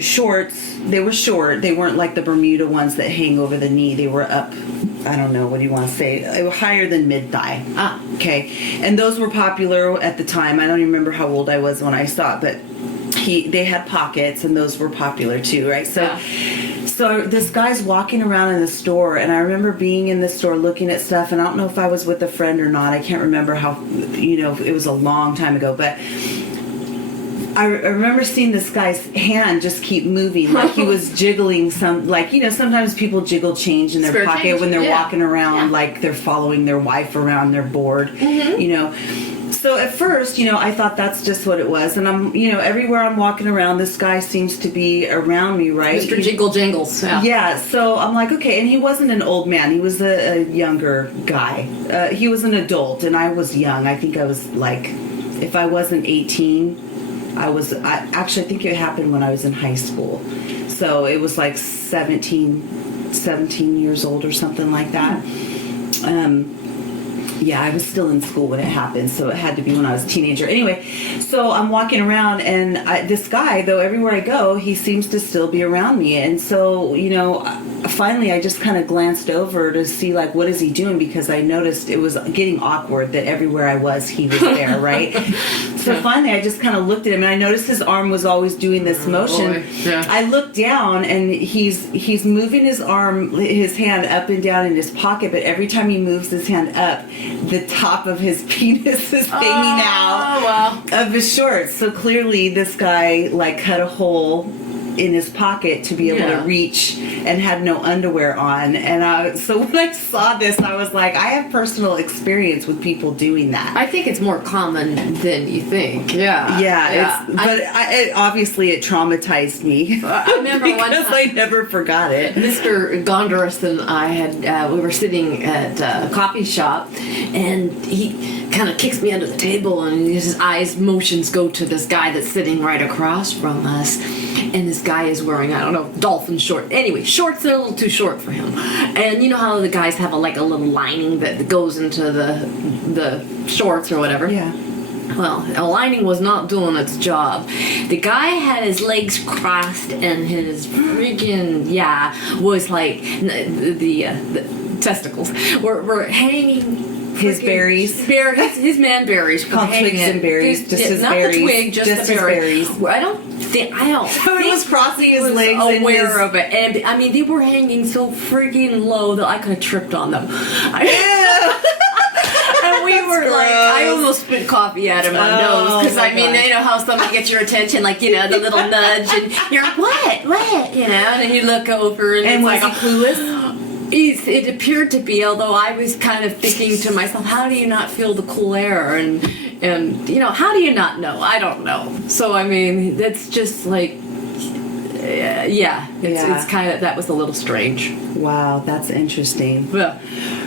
shorts. They were short. They weren't like the Bermuda ones that hang over the knee. They were up, I don't know, what do you want to say? They were higher than mid-thigh. Okay. And those were popular at the time. I don't even remember how old I was when I saw it, but they had pockets, and those were popular too, right? So this guy's walking around in the store, and I remember being in the store looking at stuff, and I don't know if I was with a friend or not. I can't remember how, it was a long time ago, but I remember seeing this guy's hand just keep moving, like he was jiggling sometimes people jiggle change in their Spare pocket change. when they're walking around, like they're following their wife around, they're bored, So at first, I thought that's just what it was. And I'm, everywhere I'm walking around, this guy seems to be around me, right? Mr. Jiggle Jangles. Yeah, so I'm like, okay. And he wasn't an old man. He was a younger guy. He was an adult, and I was young. I think I was like, if I wasn't 18, I think it happened when I was in high school. So it was like 17 years old or something like that. Yeah, I was still in school when it happened, so it had to be when I was a teenager. Anyway, so I'm walking around, and this guy, though, everywhere I go, he seems to still be around me. And so, finally I just kind of glanced over to see, like, what is he doing? Because I noticed it was getting awkward that everywhere I was, he was there, right? So finally I just kind of looked at him, and I noticed his arm was always doing this motion. Yeah. I looked down, and he's moving his hand up and down in his pocket, but every time he moves his hand up, the top of his penis is hanging out of his shorts. So clearly this guy, like, cut a hole in his pocket to be able to reach and had no underwear on. And so when I saw this, I was like, I have personal experience with people doing that. I think it's more common than you think. Yeah. Obviously it traumatized me. I remember one time I never forgot it. Mr. Gandhress and I we were sitting at a coffee shop, and he kind of kicks me under the table, and his eyes motions go to this guy that's sitting right across from us, and this guy is wearing, I don't know, dolphin short. Anyway, shorts are a little too short for him. And you know how the guys have a little lining that goes into the shorts or whatever? Yeah. Well, a lining was not doing its job. The guy had his legs crossed, and his freaking was like the testicles were hanging. His berries. His man berries. Called twigs and berries. Just his not berries. The twig, just the berries. I don't think He was crossing his legs and aware of it. And I mean, they were hanging so freaking low that I could have tripped on them. And we were like, I almost spit coffee out of my nose, because I mean, you know how someone gets your attention, like, you know, the little nudge, and you're like, what, you know, and then you look over, and was it's like, he clueless? It appeared to be, although I was kind of thinking to myself, how do you not feel the cool air, and you know, how do you not know? I don't know. So I mean, that's just like, it's kind of, that was a little strange. Wow, that's interesting. Yeah.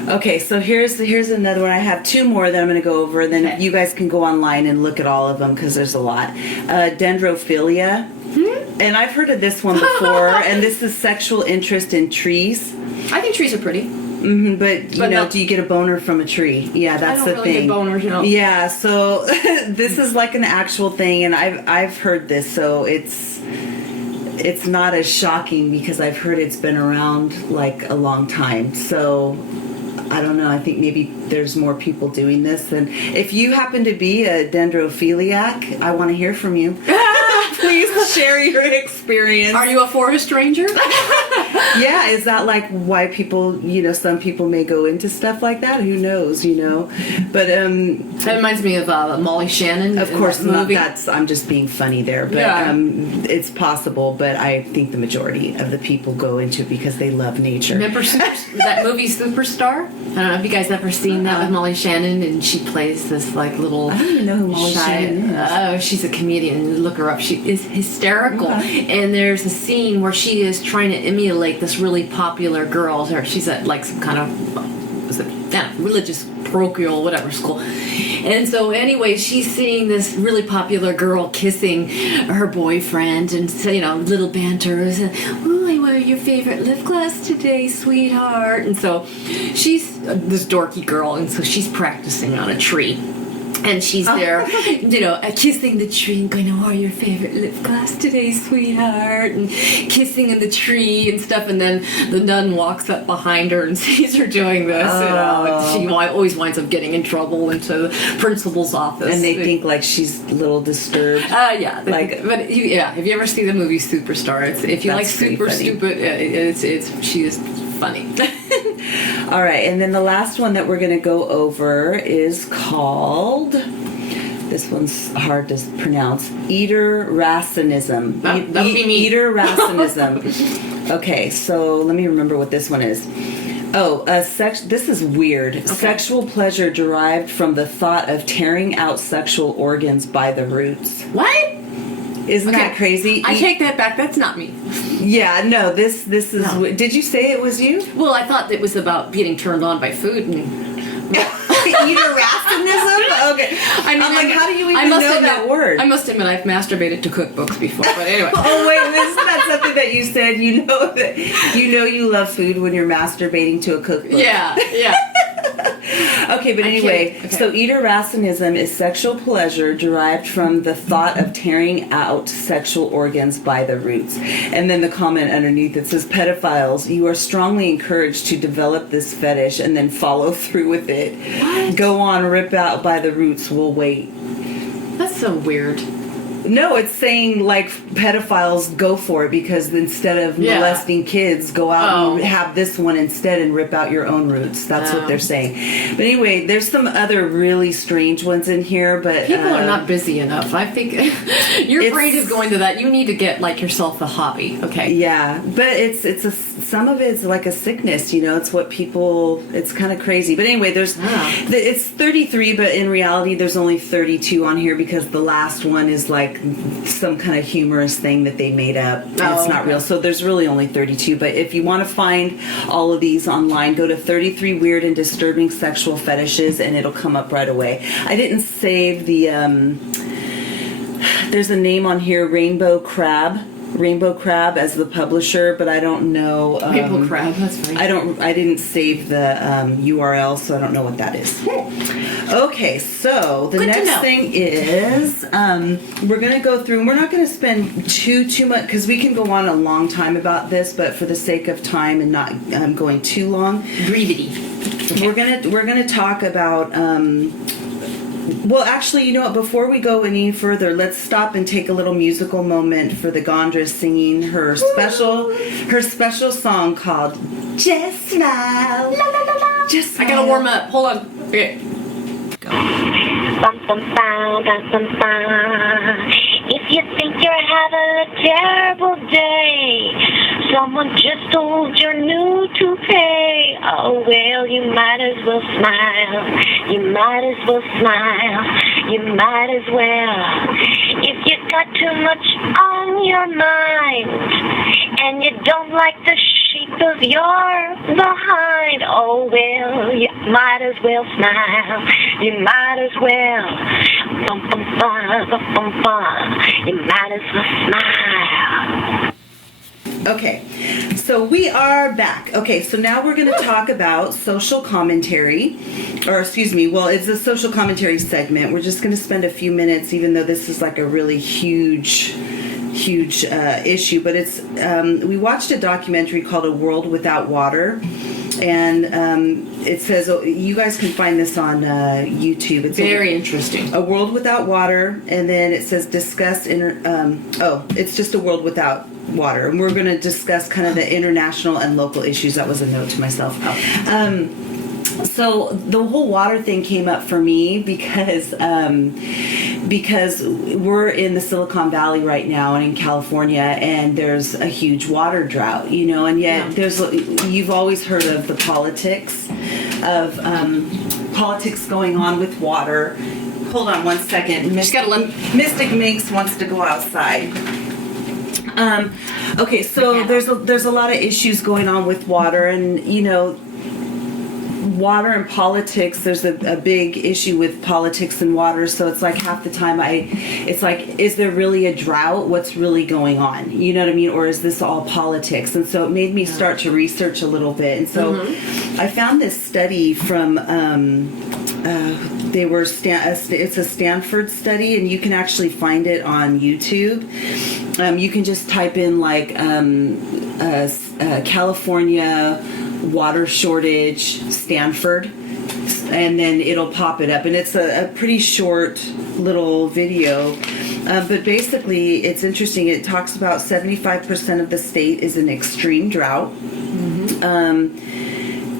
Okay, so here's another one. I have two more that I'm going to go over, and then you guys can go online and look at all of them, because there's a lot. Dendrophilia. And I've heard of this one before, and this is sexual interest in trees. I think trees are pretty. But you know, do you get a boner from a tree? Yeah, that's the thing. Get boners, you know. Yeah, so this is like an actual thing, and I've heard this, so it's not as shocking, because I've heard it's been around like a long time. So I don't know. I think maybe there's more people doing this. And if you happen to be a dendrophiliac, I want to hear from you. Please share your experience. Are you a forest ranger? Yeah, is that like why people, you know, some people may go into stuff like that? Who knows, you know? But that reminds me of Molly Shannon. Of course, not, I'm just being funny there, but it's possible. But I think the majority of the people go into it because they love nature. Remember that movie Superstar? I don't know if you guys ever seen that with Molly Shannon, and she plays this like little. I don't even know who Molly Shannon is. Oh, she's a comedian. Look her up. She is hysterical. Okay. And there's a scene where she is trying to emulate this really popular girl. She's at like some kind of religious parochial whatever school. And so anyway, she's seeing this really popular girl kissing her boyfriend, and so, you know, little banters, and oh, I wear your favorite lip gloss today, sweetheart. And so she's this dorky girl, and so she's practicing on a tree. And she's there, you know, kissing the tree and going, oh, your favorite lip gloss today, sweetheart, and kissing in the tree and stuff. And then the nun walks up behind her and sees her doing this. You know, and she always winds up getting in trouble into the principal's office. And they think like she's a little disturbed. Yeah. Have you ever seen the movie Superstar? If you like super stupid, she is funny. All right, and then the last one that we're going to go over is called, this one's hard to pronounce, Eater Racinism. That would be me. Eater Racinism. Okay, so let me remember what this one is. Oh, this is weird. Okay. Sexual pleasure derived from the thought of tearing out sexual organs by the roots. What? Isn't that crazy? I take that back. That's not me. Yeah, no, this is... No. Did you say it was you? Well, I thought it was about getting turned on by food. Eater Racinism? Okay. I mean, I'm like, how do you even know that word? I must admit, I've masturbated to cookbooks before, but anyway. Oh, wait, isn't that something that you said? You know you love food when you're masturbating to a cookbook. Yeah. Okay, but anyway, so Eater Racinism is sexual pleasure derived from the thought of tearing out sexual organs by the roots. And then the comment underneath it says, pedophiles, you are strongly encouraged to develop this fetish and then follow through with it. What? Go on, rip out by the roots, we'll wait. That's so weird. No, it's saying like pedophiles go for it because instead of molesting kids, go out and have this one instead and rip out your own roots. That's what they're saying. But anyway, there's some other really strange ones in here. But people are not busy enough. I think your brain is going to that. You need to get like yourself a hobby. Okay. Yeah, but some of it's like a sickness. It's what people. It's kind of crazy. But anyway, it's 33, but in reality, there's only 32 on here because the last one is like some kind of humorous thing that they made up. It's not real. So there's really only 32. But if you want to find all of these online, go to 33 Weird and Disturbing Sexual Fetishes and it'll come up right away. I didn't save the, there's a name on here, Rainbow Crab as the publisher, but I don't know. Rainbow Crab, that's funny. I didn't save the URL, so I don't know what that is. Okay, so the next thing is we're going to go through, and we're not going to spend too much, because we can go on a long time about this, but for the sake of time and not going too long, brevity. Okay. We're gonna talk about. Well, actually, you know what? Before we go any further, let's stop and take a little musical moment for the Gandhress singing her special song called "Just Smile." La, la, la, la. Just smile. I gotta warm up. Hold on. Okay. Bum, bum, bum, bum, bum, bum. If you think you're having a terrible day, someone just stole your new toupee. Oh well, you might as well smile. You might as well smile. You might as well. If you got too much on your mind and you don't like the shape of your behind, oh well, you might as well smile. You might as well. Bum, bum, bum, bum, bum, bum. You might as well smile. Okay, so we are back. Okay, so now we're going to talk about social commentary, or excuse me, well, it's a social commentary segment. We're just going to spend a few minutes, even though this is like a really huge issue, but it's we watched a documentary called A World Without Water, and it says, you guys can find this on YouTube. It's very interesting. A World Without Water, and then it says discuss it's just A World Without Water, and we're going to discuss kind of the international and local issues. That was a note to myself. So the whole water thing came up for me because we're in the Silicon Valley right now and in California, and there's a huge water drought, and yet you've always heard of the politics going on with water. Hold on one second. Mystic Minx wants to go outside. Okay, so there's a lot of issues going on with water, and water and politics, there's a big issue with politics and water, so it's like half the time it's like, is there really a drought? What's really going on? You know what I mean? Or is this all politics? And so it made me start to research a little bit, and so I found this study from it's a Stanford study, and you can actually find it on YouTube. You can just type in like California water shortage Stanford, and then it'll pop it up, and it's a pretty short little video, but basically it's interesting. It talks about 75% of the state is in extreme drought.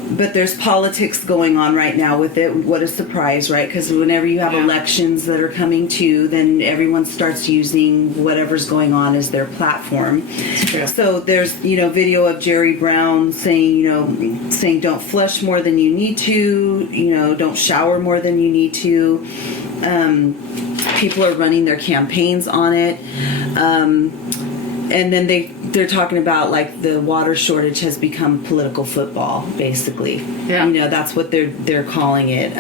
But there's politics going on right now with it. What a surprise, right? Because whenever you have elections that are coming to, then everyone starts using whatever's going on as their platform. So there's, video of Jerry Brown saying don't flush more than you need to, don't shower more than you need to. People are running their campaigns on it. And then they're talking about like the water shortage has become political football, basically. Yeah. That's what they're calling it.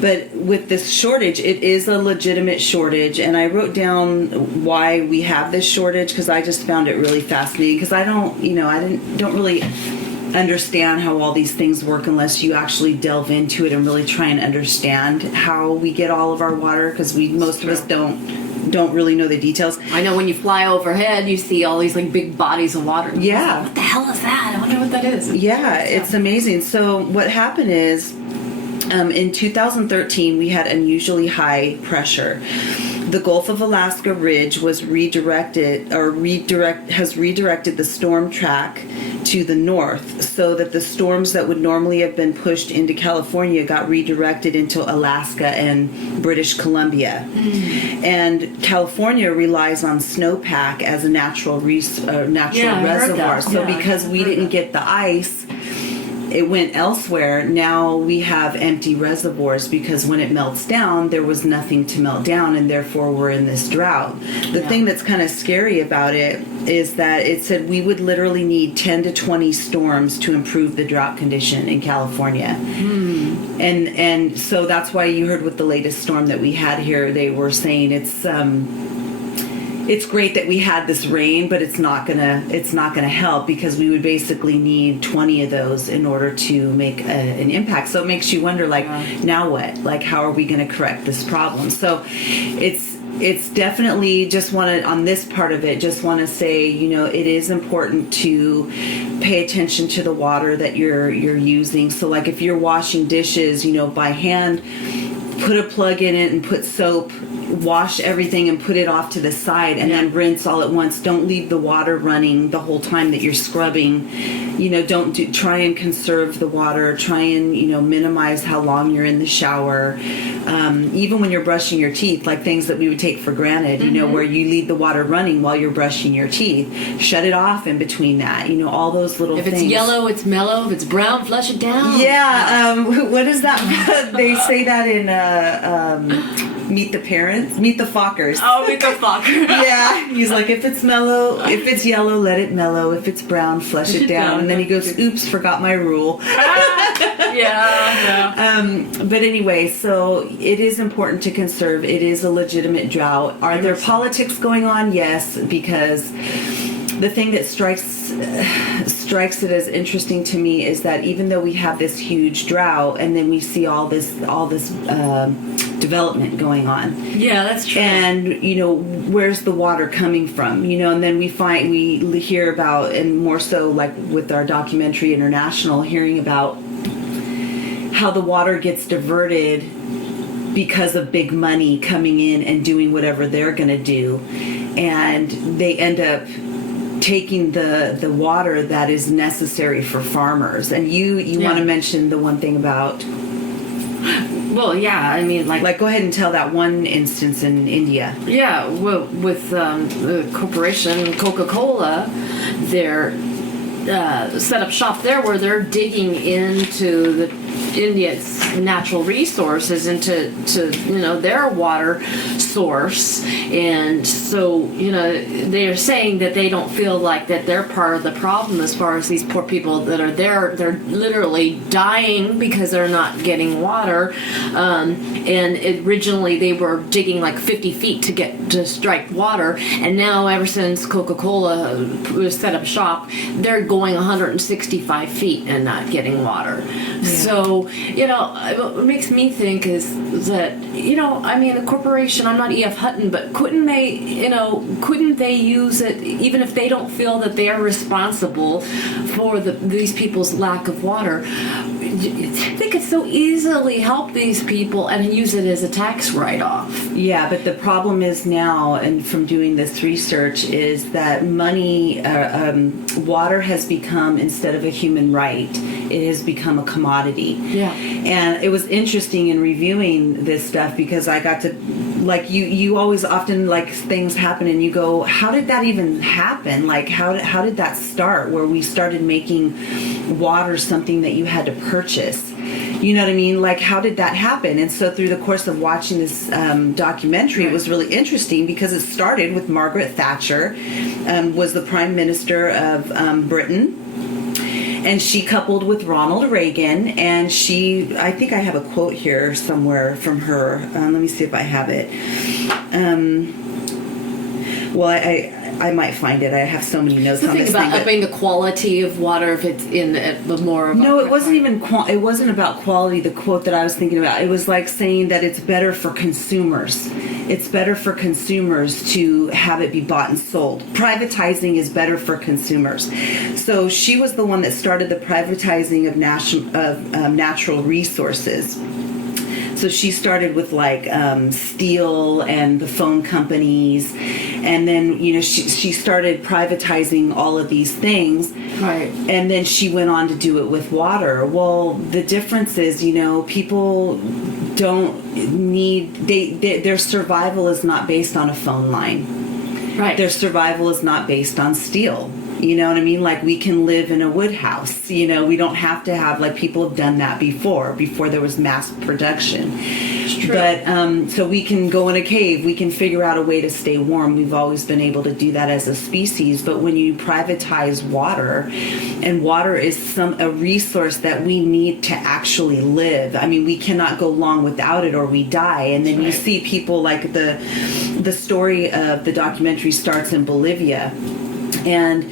But with this shortage, it is a legitimate shortage, and I wrote down why we have this shortage because I just found it really fascinating. Because I don't really understand how all these things work unless you actually delve into it and really try and understand how we get all of our water, because most of us don't really know the details. I know when you fly overhead, you see all these like big bodies of water. Yeah. What the hell is that? I wonder what that is. Yeah, it's amazing. So what happened is, in 2013, we had unusually high pressure. The Gulf of Alaska ridge was has redirected the storm track to the north, so that the storms that would normally have been pushed into California got redirected into Alaska and British Columbia. And California relies on snowpack as a natural reservoir. So because we didn't get the ice, it went elsewhere. Now we have empty reservoirs because when it melts down, there was nothing to melt down, and therefore we're in this drought. The thing that's kind of scary about it is that it said we would literally need 10 to 20 storms to improve the drought condition in California. And so that's why you heard with the latest storm that we had here, they were saying it's great that we had this rain, but it's not gonna help, because we would basically need 20 of those in order to make an impact. So it makes you wonder, like, now what? Like, how are we going to correct this problem? So it's definitely just on this part of it, just want to say, it is important to pay attention to the water that you're using. So like if you're washing dishes, by hand, put a plug in it and put soap, wash everything and put it off to the side, and then rinse all at once. Don't leave the water running the whole time that you're scrubbing. Try and conserve the water. Try and minimize how long you're in the shower. Even when you're brushing your teeth, like things that we would take for granted, where you leave the water running while you're brushing your teeth. Shut it off in between that. All those little things. If it's yellow, it's mellow. If it's brown, flush it down. Yeah. What is that? They say that in Meet the Fockers. Oh, Meet the Fockers. Yeah. He's like, if it's yellow, let it mellow. If it's brown, flush it down. And then he goes, oops, forgot my rule. But anyway, so it is important to conserve. It is a legitimate drought. Are there politics going on? Yes, because the thing that strikes it as interesting to me is that even though we have this huge drought, and then we see all this development going on. Yeah, that's true. And where's the water coming from? And then we hear about, and more so like with our documentary International, hearing about how the water gets diverted because of big money coming in and doing whatever they're going to do, and they end up taking the water that is necessary for farmers. And you want to mention the one thing about... Well, yeah, I mean, like go ahead and tell that one instance in India. Yeah, well, with the corporation Coca-Cola, they're set up shop there where they're digging into India's natural resources, into their water source. And so they're saying that they don't feel like that they're part of the problem as far as these poor people that are there. They're literally dying because they're not getting water. And originally they were digging like 50 feet to strike water, and now ever since Coca-Cola was set up shop, they're going 165 feet and not getting water. Yeah. So what makes me think is that a corporation, I'm not E.F. Hutton, but couldn't they use it, even if they don't feel that they are responsible for these people's lack of water? They could so easily help these people and use it as a tax write-off. Yeah, but the problem is now, and from doing this research, is that water has become, instead of a human right, it has become a commodity. Yeah. And it was interesting in reviewing this stuff, because I got to, like, you always often, like, things happen and you go, how did that even happen? Like, how did that start, where we started making water something that you had to purchase? You know what I mean? Like, how did that happen? And so through the course of watching this documentary, it was really interesting, because it started with Margaret Thatcher, was the Prime Minister of Britain. And she coupled with Ronald Reagan, and I think I have a quote here somewhere from her. Let me see if I have it. I might find it. I have so many notes on this thing. About upping the quality of water if it's in the more of... No, it wasn't even... It wasn't about quality, the quote that I was thinking about. It was like saying that it's better for consumers. It's better for consumers to have it be bought and sold. Privatizing is better for consumers. So she was the one that started the privatizing of natural resources. So she started with like steel and the phone companies, and then she started privatizing all of these things. Right. And then she went on to do it with water. Well, the difference is, people don't need their survival is not based on a phone line. Right. Their survival is not based on steel. You know what I mean? Like, we can live in a wood house. We don't have to have, like, people have done that before there was mass production. It's true. But so we can go in a cave, we can figure out a way to stay warm. We've always been able to do that as a species. But when you privatize water, and water is a resource that we need to actually live. I mean, we cannot go long without it or we die. And then you see people like the story of the documentary starts in Bolivia. And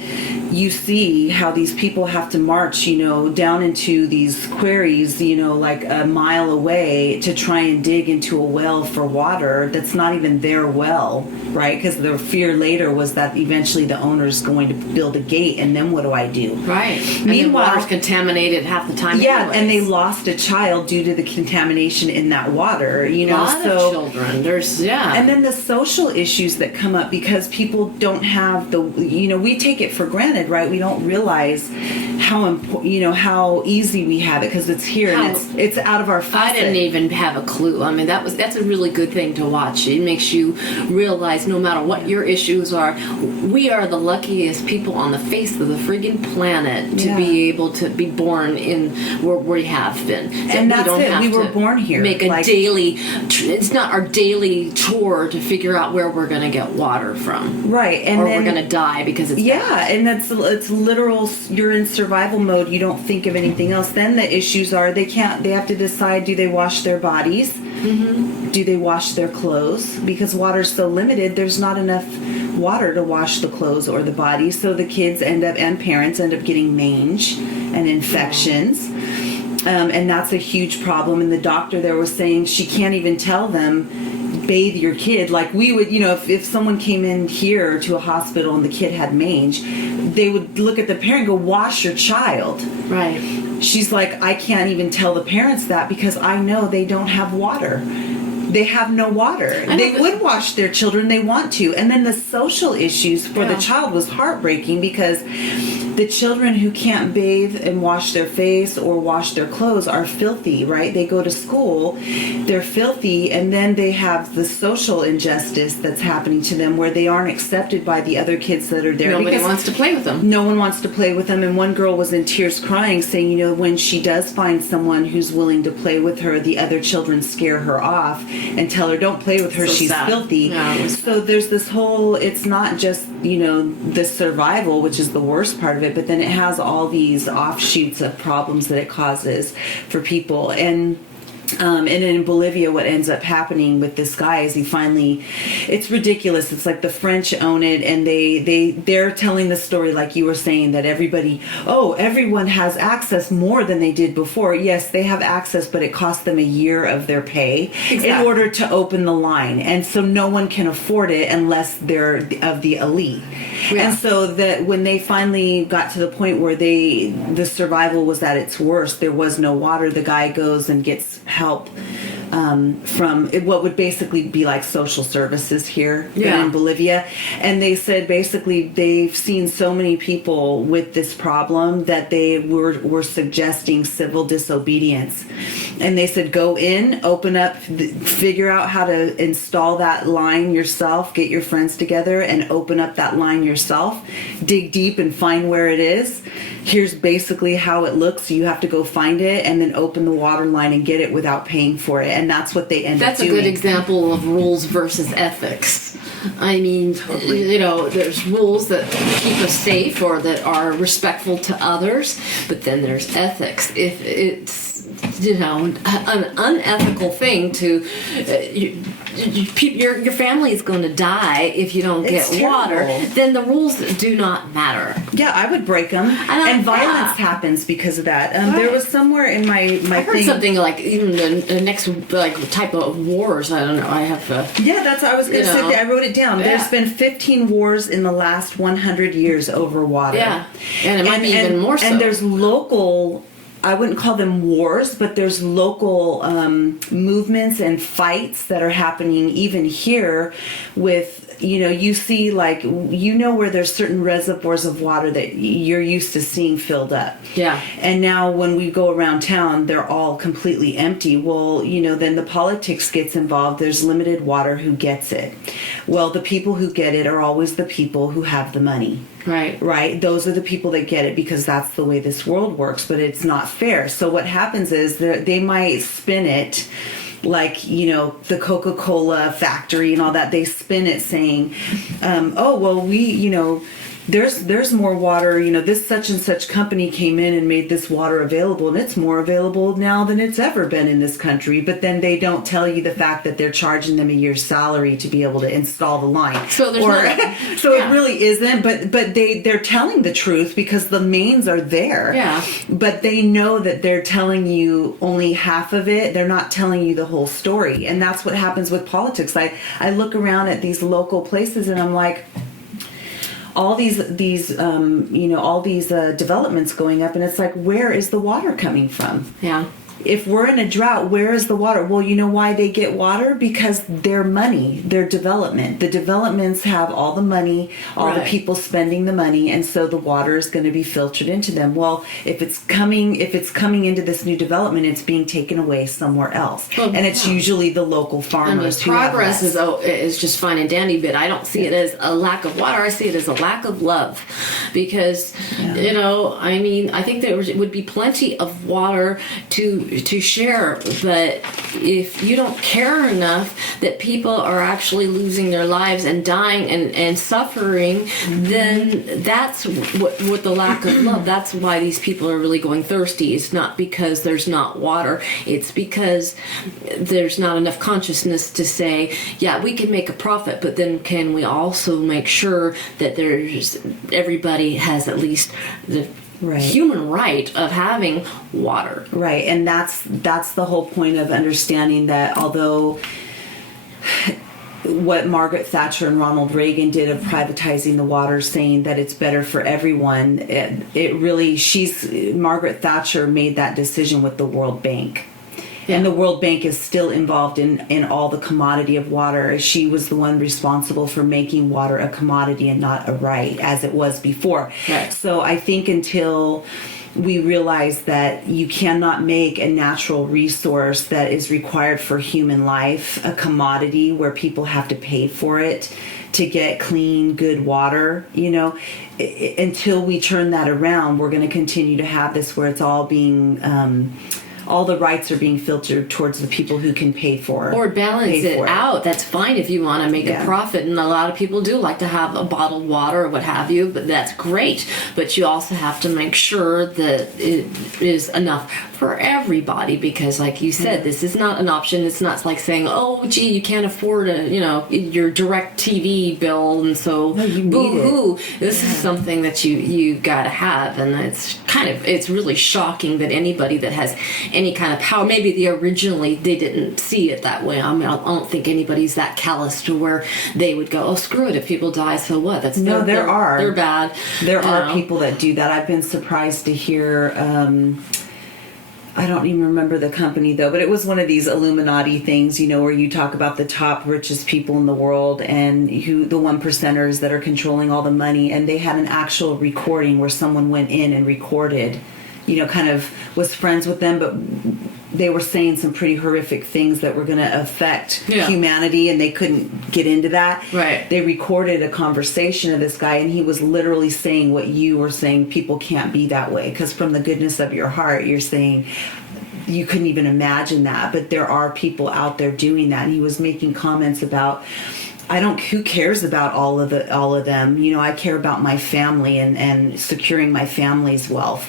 you see how these people have to march, down into these quarries, like a mile away to try and dig into a well for water that's not even their well, right? Because the fear later was that eventually the owner's going to build a gate, and then what do I do? Right. And Meanwhile, the water's contaminated half the time. Yeah, anyways. and they lost a child due to the contamination in that water, A lot of children. And then the social issues that come up because people don't have we take it for granted, right? We don't realize how important, how easy we have it because it's here and it's out of our faucet. I didn't even have a clue. I mean, that's a really good thing to watch. It makes you realize no matter what your issues are, we are the luckiest people on the face of the friggin' planet to be able to be born in where we have been. And that's it. We were born here. Make a daily. It's not our daily chore to figure out where we're going to get water from, right? And or then, we're going to die because it's bad. And it's literal. You're in survival mode. You don't think of anything else. Then the issues are they have to decide: do they wash their bodies? Mm-hmm. Do they wash their clothes? Because water's so limited, there's not enough water to wash the clothes or the body. So the kids and parents end up getting mange and infections. And that's a huge problem. And the doctor there was saying she can't even tell them, bathe your kid. Like we would, if someone came in here to a hospital and the kid had mange, they would look at the parent and go, wash your child. Right. She's like, I can't even tell the parents that because I know they don't have water. They have no water. They would wash their children. They want to. And then the social issues for the child was heartbreaking because the children who can't bathe and wash their face or wash their clothes are filthy, right? They go to school, they're filthy, and then they have the social injustice that's happening to them where they aren't accepted by the other kids that are there. Nobody wants to play with them. No one wants to play with them. And one girl was in tears crying, saying, when she does find someone who's willing to play with her, the other children scare her off and tell her, don't play with her, she's sad. filthy. Yeah, so there's this whole, it's not just, the survival, which is the worst part of it, but then it has all these offshoots of problems that it causes for people. And in Bolivia, what ends up happening with this guy is it's ridiculous. It's like the French own it, and they're telling the story like you were saying that everyone has access more than they did before. Yes, they have access, but it costs them a year of their pay in order to open the line, and so no one can afford it unless they're of the elite. Yeah. And so that when they finally got to the point where the survival was at its worst, there was no water. The guy goes and gets help from what would basically be like social services here in Bolivia. And they said basically they've seen so many people with this problem that they were suggesting civil disobedience. And they said go in, open up, figure out how to install that line yourself, get your friends together and open up that line yourself, dig deep and find where it is. Here's basically how it looks. You have to go find it and then open the water line and get it without paying for it. And that's what they end up doing. That's a good example of rules versus ethics. I mean, there's rules that keep us safe or that are respectful to others, but then there's ethics. If it's an unethical thing to your family is going to die if you don't get water, then the rules do not matter. Yeah, I would break them. And violence happens because of that. There was somewhere in my I heard thing, something like even the next type of wars. I don't know. I have. That's what I was going to say. I wrote it down. Yeah. There's been 15 wars in the last 100 years over water. Yeah, and it might be even more so. And there's local I wouldn't call them wars, but there's local movements and fights that are happening even here with, you see where there's certain reservoirs of water that you're used to seeing filled up. Yeah. And now when we go around town, they're all completely empty. Well, then the politics gets involved. There's limited water. Who gets it? Well, the people who get it are always the people who have the money. Right. Those are the people that get it because that's the way this world works, but it's not fair. So what happens is they might spin it like, the Coca-Cola factory and all that. They spin it saying, there's more water, this such and such company came in and made this water available, and it's more available now than it's ever been in this country. But then they don't tell you the fact that they're charging them a year's salary to be able to install the line. So there's it really isn't, but they're telling the truth because the mains are there. Yeah. But they know that they're telling you only half of it. They're not telling you the whole story. And that's what happens with politics. I look around at these local places and I'm like, all these developments going up, and it's like, where is the water coming from? Yeah. If we're in a drought, where is the water? Well, you know why they get water? Because their money, their development. The developments have all the money, all the people spending the money, and so the water is going to be filtered into them. Well, if it's coming into this new development, it's being taken away somewhere else, and it's usually the local farmers. Progress is just fine and dandy, but I don't see it as a lack of water. I see it as a lack of love, because I think there would be plenty of water to share, but if you don't care enough that people are actually losing their lives and dying and suffering, then that's what the lack of love. That's why these people are really going thirsty. It's not because there's not water. It's because there's not enough consciousness to say, yeah, we can make a profit, but then can we also make sure that everybody has at least the human right of having water. Right. And that's the whole point of understanding that although what Margaret Thatcher and Ronald Reagan did of privatizing the water, saying that it's better for everyone, Margaret Thatcher made that decision with the World Bank. Yeah. And the World Bank is still involved in all the commodity of water. She was the one responsible for making water a commodity and not a right, as it was before. Right. So I think until we realize that you cannot make a natural resource that is required for human life a commodity where people have to pay for it to get clean, good water, until we turn that around, we're going to continue to have this where it's all being... all the rights are being filtered towards the people who can pay for it. Or balance it out. That's fine if you want to make a profit. And a lot of people do like to have a bottled water or what have you, but that's great. But you also have to make sure that it is enough for everybody, because like you said, this is not an option. It's not like saying, oh, gee, you can't afford your direct TV bill, and so boo-hoo. This is something that you gotta have. And it's really shocking that anybody that has any kind of power, maybe they didn't see it that way. I mean, I don't think anybody's that callous to where they would go, oh, screw it, if people die, so what? They're bad. There are people that do that. I've been surprised to hear, I don't even remember the company though, but it was one of these Illuminati things, where you talk about the top richest people in the world and the 1%ers that are controlling all the money, and they had an actual recording where someone went in and recorded, kind of was friends with them, but they were saying some pretty horrific things that were going to affect humanity, and they couldn't get into that. Right. They recorded a conversation of this guy, and he was literally saying what you were saying. People can't be that way, because from the goodness of your heart, you're saying you couldn't even imagine that, but there are people out there doing that. And he was making comments about, who cares about all of them? I care about my family and securing my family's wealth.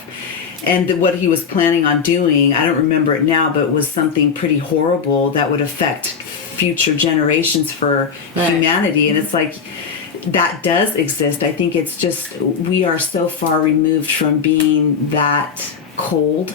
And what he was planning on doing, I don't remember it now, but it was something pretty horrible that would affect future generations for humanity. And it's like, that does exist. I think it's just, we are so far removed from being that cold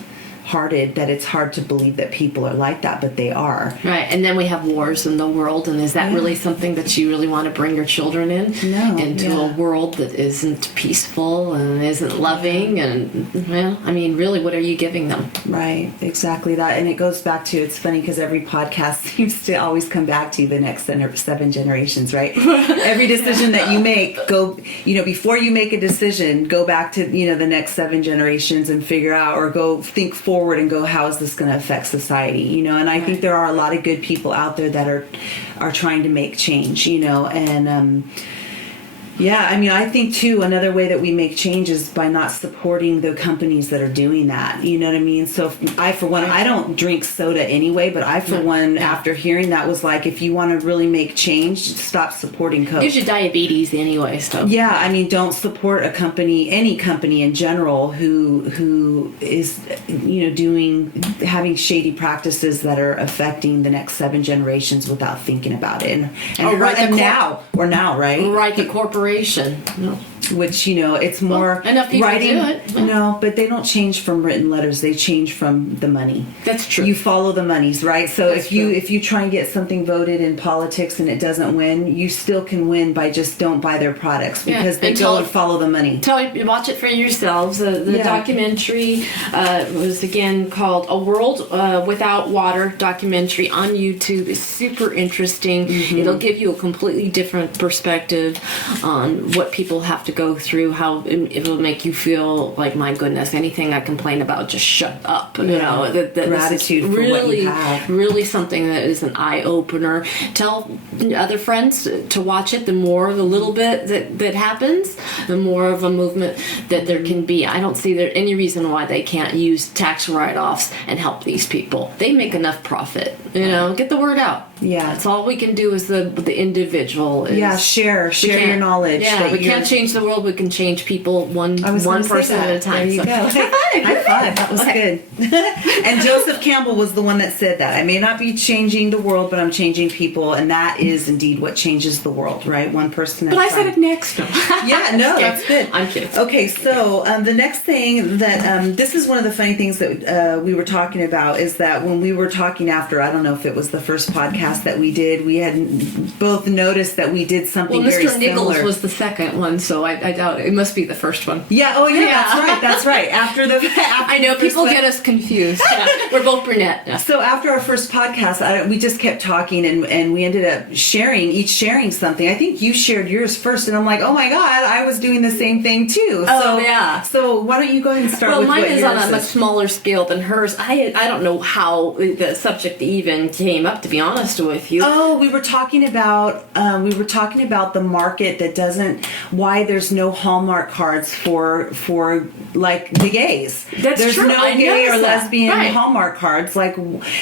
half-hearted that it's hard to believe that people are like that, but they are. Right, and then we have wars in the world, and is that really something that you really want to bring your children into a world that isn't peaceful and isn't loving? And well, I mean, really, what are you giving them? Right, exactly that. And it goes back to, it's funny because every podcast seems to always come back to the next 7 generations, right? Every decision that you make, before you make a decision, go back to, the next 7 generations and figure out, or go think forward and go, how is this going to affect society? And I think there are a lot of good people out there that are trying to make change, and I think too, another way that we make change is by not supporting the companies that are doing that. You know what I mean? So I, for one, I don't drink soda anyway, but after hearing that, was like, if you want to really make change, stop supporting Coke. Gives you diabetes anyway, so. Yeah, don't support a company, any company in general, who is, having shady practices that are affecting the next 7 generations without thinking about it. Now, right? Right, the corporation. No. Which, it's more enough people writing. Do it. Yeah. No, but they don't change from written letters. They change from the money. That's true. You follow the monies, right? So That's if you try and get something voted in politics and it doesn't win, you still can win by just don't buy their products, because they go and follow the money. Watch it for yourselves. The documentary was again called A World Without Water documentary on YouTube. It's super interesting. Mm-hmm. It'll give you a completely different perspective on what people have to go through, how it'll make you feel like, my goodness, anything I complain about, just shut up. That gratitude for really, what you have. Really something that is an eye opener. Tell other friends to watch it. The little bit that happens, the more of a movement that there can be. I don't see there any reason why they can't use tax write-offs and help these people. They make enough profit. Get the word out. Yeah, that's all we can do as the individual. Share your knowledge. Yeah, we can't change the world. We can change people one person at a time. There you go. High five. That was good. And Joseph Campbell was the one that said that. I may not be changing the world, but I'm changing people, and that is indeed what changes the world, right? One person at a time. But I said it next. Yeah, no, that's good. I'm kidding. Okay, so the next thing that this is one of the funny things that we were talking about, is that when we were talking after, I don't know if it was the first podcast that we did, we had both noticed that we did something very similar. Mr. Nichols was the second one, so I doubt it must be the first one. Yeah, that's right. After I know people get us confused. Yeah, we're both brunette. Yeah. So after our first podcast, we just kept talking, and we ended up sharing something. I think you shared yours first, and I'm like, oh my God, I was doing the same thing too. So why don't you go ahead and start with what yours is? Well, mine is on a much smaller scale than hers. I don't know how the subject even came up, to be honest with you. Oh, we were talking about the market that doesn't, why there's no Hallmark cards for like the gays. There's true. no gay or lesbian right. Hallmark cards. Like,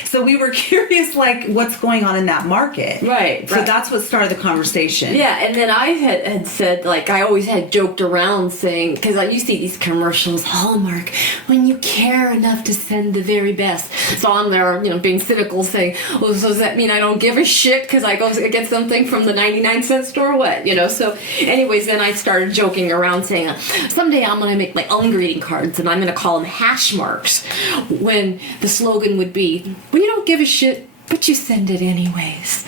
so we were curious, like, what's going on in that market. Right. So that's what started the conversation. Yeah, and then I had said, like, I always had joked around saying, because you see these commercials, Hallmark, when you care enough to send the very best. So I'm there, being cynical, saying, well, so does that mean I don't give a shit because I go get something from the 99-cent store? What? So anyways, then I started joking around saying, someday I'm going to make my own greeting cards, and I'm going to call them hash marks, when the slogan would be, well, you don't give a shit, but you send it anyways.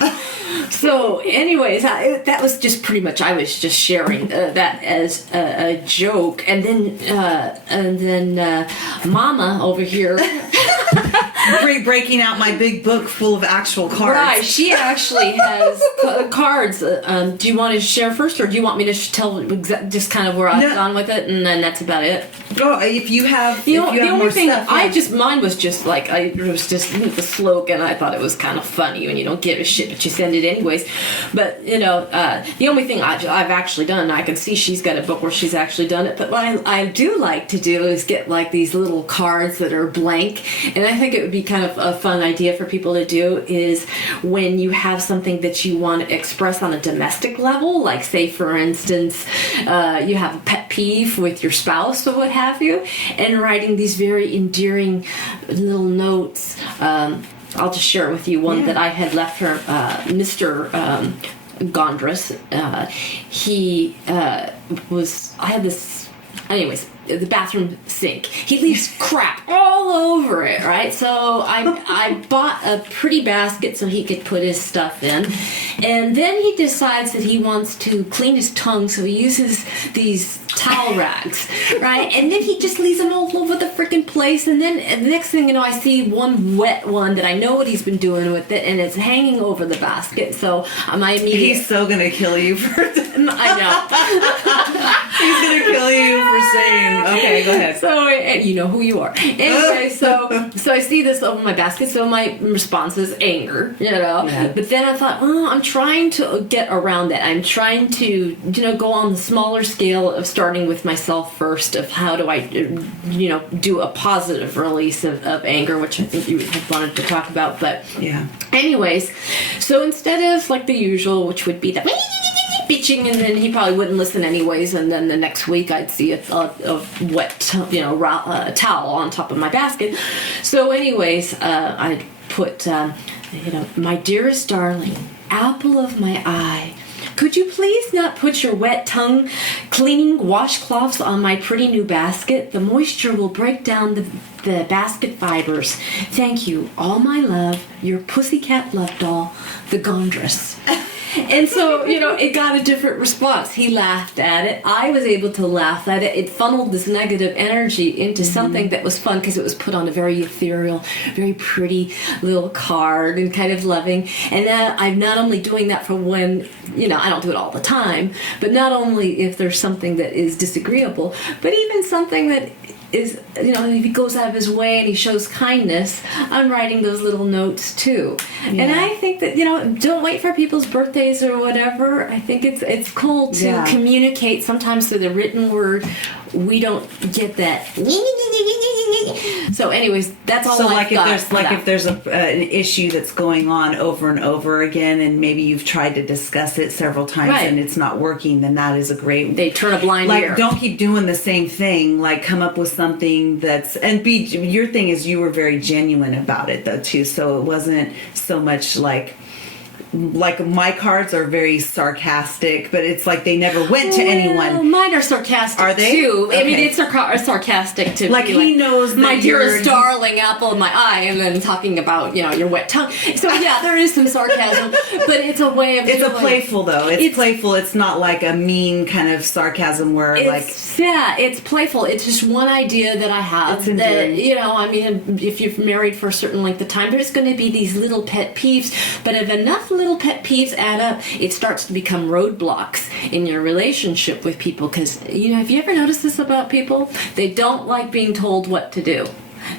So anyways, that was just pretty much, I was just sharing that as a joke. And then Mama over here breaking out my big book full of actual cards. Right, she actually has cards. Do you want to share first, or do you want me to tell just kind of where I've gone with it, and then that's about it? Oh, if you have, the only thing stuff, mine was just like, it was just the slogan. I thought it was kind of funny when you don't give a shit, but you send it anyways. But the only thing I've actually done, I can see she's got a book where she's actually done it. But what I do like to do is get like these little cards that are blank, and I think it would be kind of a fun idea for people to do is when you have something that you want to express on a domestic level, like say for instance you have a pet peeve with your spouse or what have you, and writing these very endearing little notes. I'll just share it with you one that I had left her, Mr. Gandhress. He was, I had this anyways, the bathroom sink. He leaves crap all over it, right? So I bought a pretty basket so he could put his stuff in. And then he decides that he wants to clean his tongue, so he uses these towel rags, right? And then he just leaves them all over the freaking place. And then the next thing you know, I see one wet one that I know what he's been doing with it, and it's hanging over the basket. So my immediate... He's so gonna kill you for... I know. He's gonna kill you for saying... Okay, go ahead. So, and you know who you are. Anyway, so I see this over my basket, so my response is anger, you know. Yeah. But then I thought, I'm trying to get around that. I'm trying to, go on the smaller scale of starting with myself first, of how do I, do a positive release of anger, which I think you had wanted to talk about. But yeah. Anyways, so instead of like the usual, which would be the bitching, and then he probably wouldn't listen anyways, and then the next week I'd see a wet, towel on top of my basket. So anyways, I'd put, my dearest darling, apple of my eye, could you please not put your wet tongue cleaning washcloths on my pretty new basket? The moisture will break down the basket fibers. Thank you. All my love, your pussycat love doll, the Gandhress. And so, it got a different response. He laughed at it. I was able to laugh at it. It funneled this negative energy into something that was fun because it was put on a very ethereal, very pretty little card and kind of loving. And now I'm not only doing that for when, I don't do it all the time, but not only if there's something that is disagreeable, but even something that is, if he goes out of his way and he shows kindness, I'm writing those little notes too. Yeah. And I think that, don't wait for people's birthdays or whatever. I think it's cool to communicate sometimes through the written word. We don't get that. So anyways, that's all I've got. If there's an issue that's going on over and over again, and maybe you've tried to discuss it several times and it's not working, then that is a great... They turn a blind ear. Don't keep doing the same thing. Come up with something that's... And your thing is you were very genuine about it, though, too. So it wasn't so much like my cards are very sarcastic, but it's like they never went to anyone. Mine are sarcastic. Are they? Too. Okay. I mean, it's sarcastic to like be he knows my dearest darling apple of my eye, and then talking about your wet tongue. So yeah, there is some sarcasm, but it's a way of. It's a playful though. It's playful. It's not like a mean kind of sarcasm where it's playful. It's just one idea that I have that if you're married for a certain length of time, there's going to be these little pet peeves, but if enough little pet peeves add up, it starts to become roadblocks in your relationship with people. Because have you ever noticed this about people? They don't like being told what to do.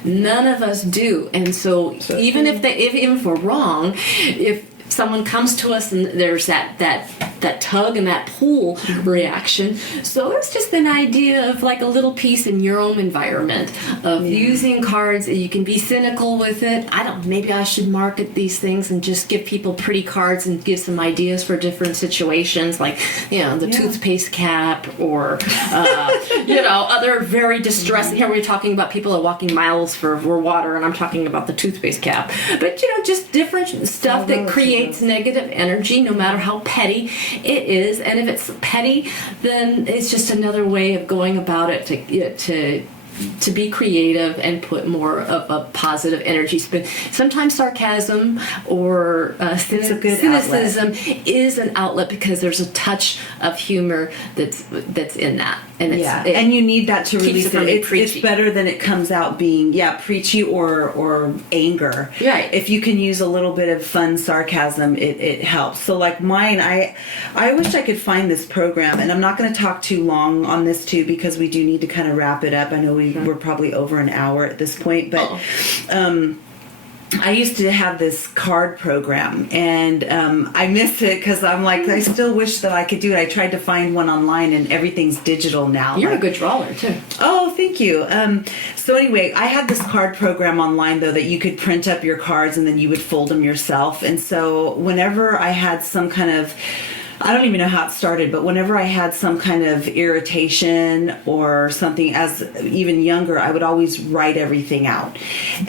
None of us do. And so even if we're wrong, if someone comes to us and there's that tug and that pull reaction. So it's just an idea of like a little piece in your own environment of using cards. You can be cynical with it. Maybe I should market these things and just give people pretty cards and give some ideas for different situations, like the toothpaste cap or other very distressing. Here we're talking about people are walking miles for water, and I'm talking about the toothpaste cap. But just different stuff that creates negative energy, no matter how petty it is. And if it's petty, then it's just another way of going about it to be creative and put more of a positive energy spin. Sometimes sarcasm or cynicism is an outlet because there's a touch of humor that's in that. And and you need that to release it. It's better than it comes out being preachy or anger. Right. If you can use a little bit of fun sarcasm, it helps. So like mine, I wish I could find this program, and I'm not going to talk too long on this too because we do need to kind of wrap it up. I know we're probably over an hour at this point, but I used to have this card program, and I miss it because I'm like, I still wish that I could do it. I tried to find one online, and everything's digital now. You're a good drawer, too. Oh, thank you. So anyway, I had this card program online, though, that you could print up your cards, and then you would fold them yourself. And so whenever I had some kind of... I don't even know how it started, but whenever I had some kind of irritation or something, as even younger, I would always write everything out.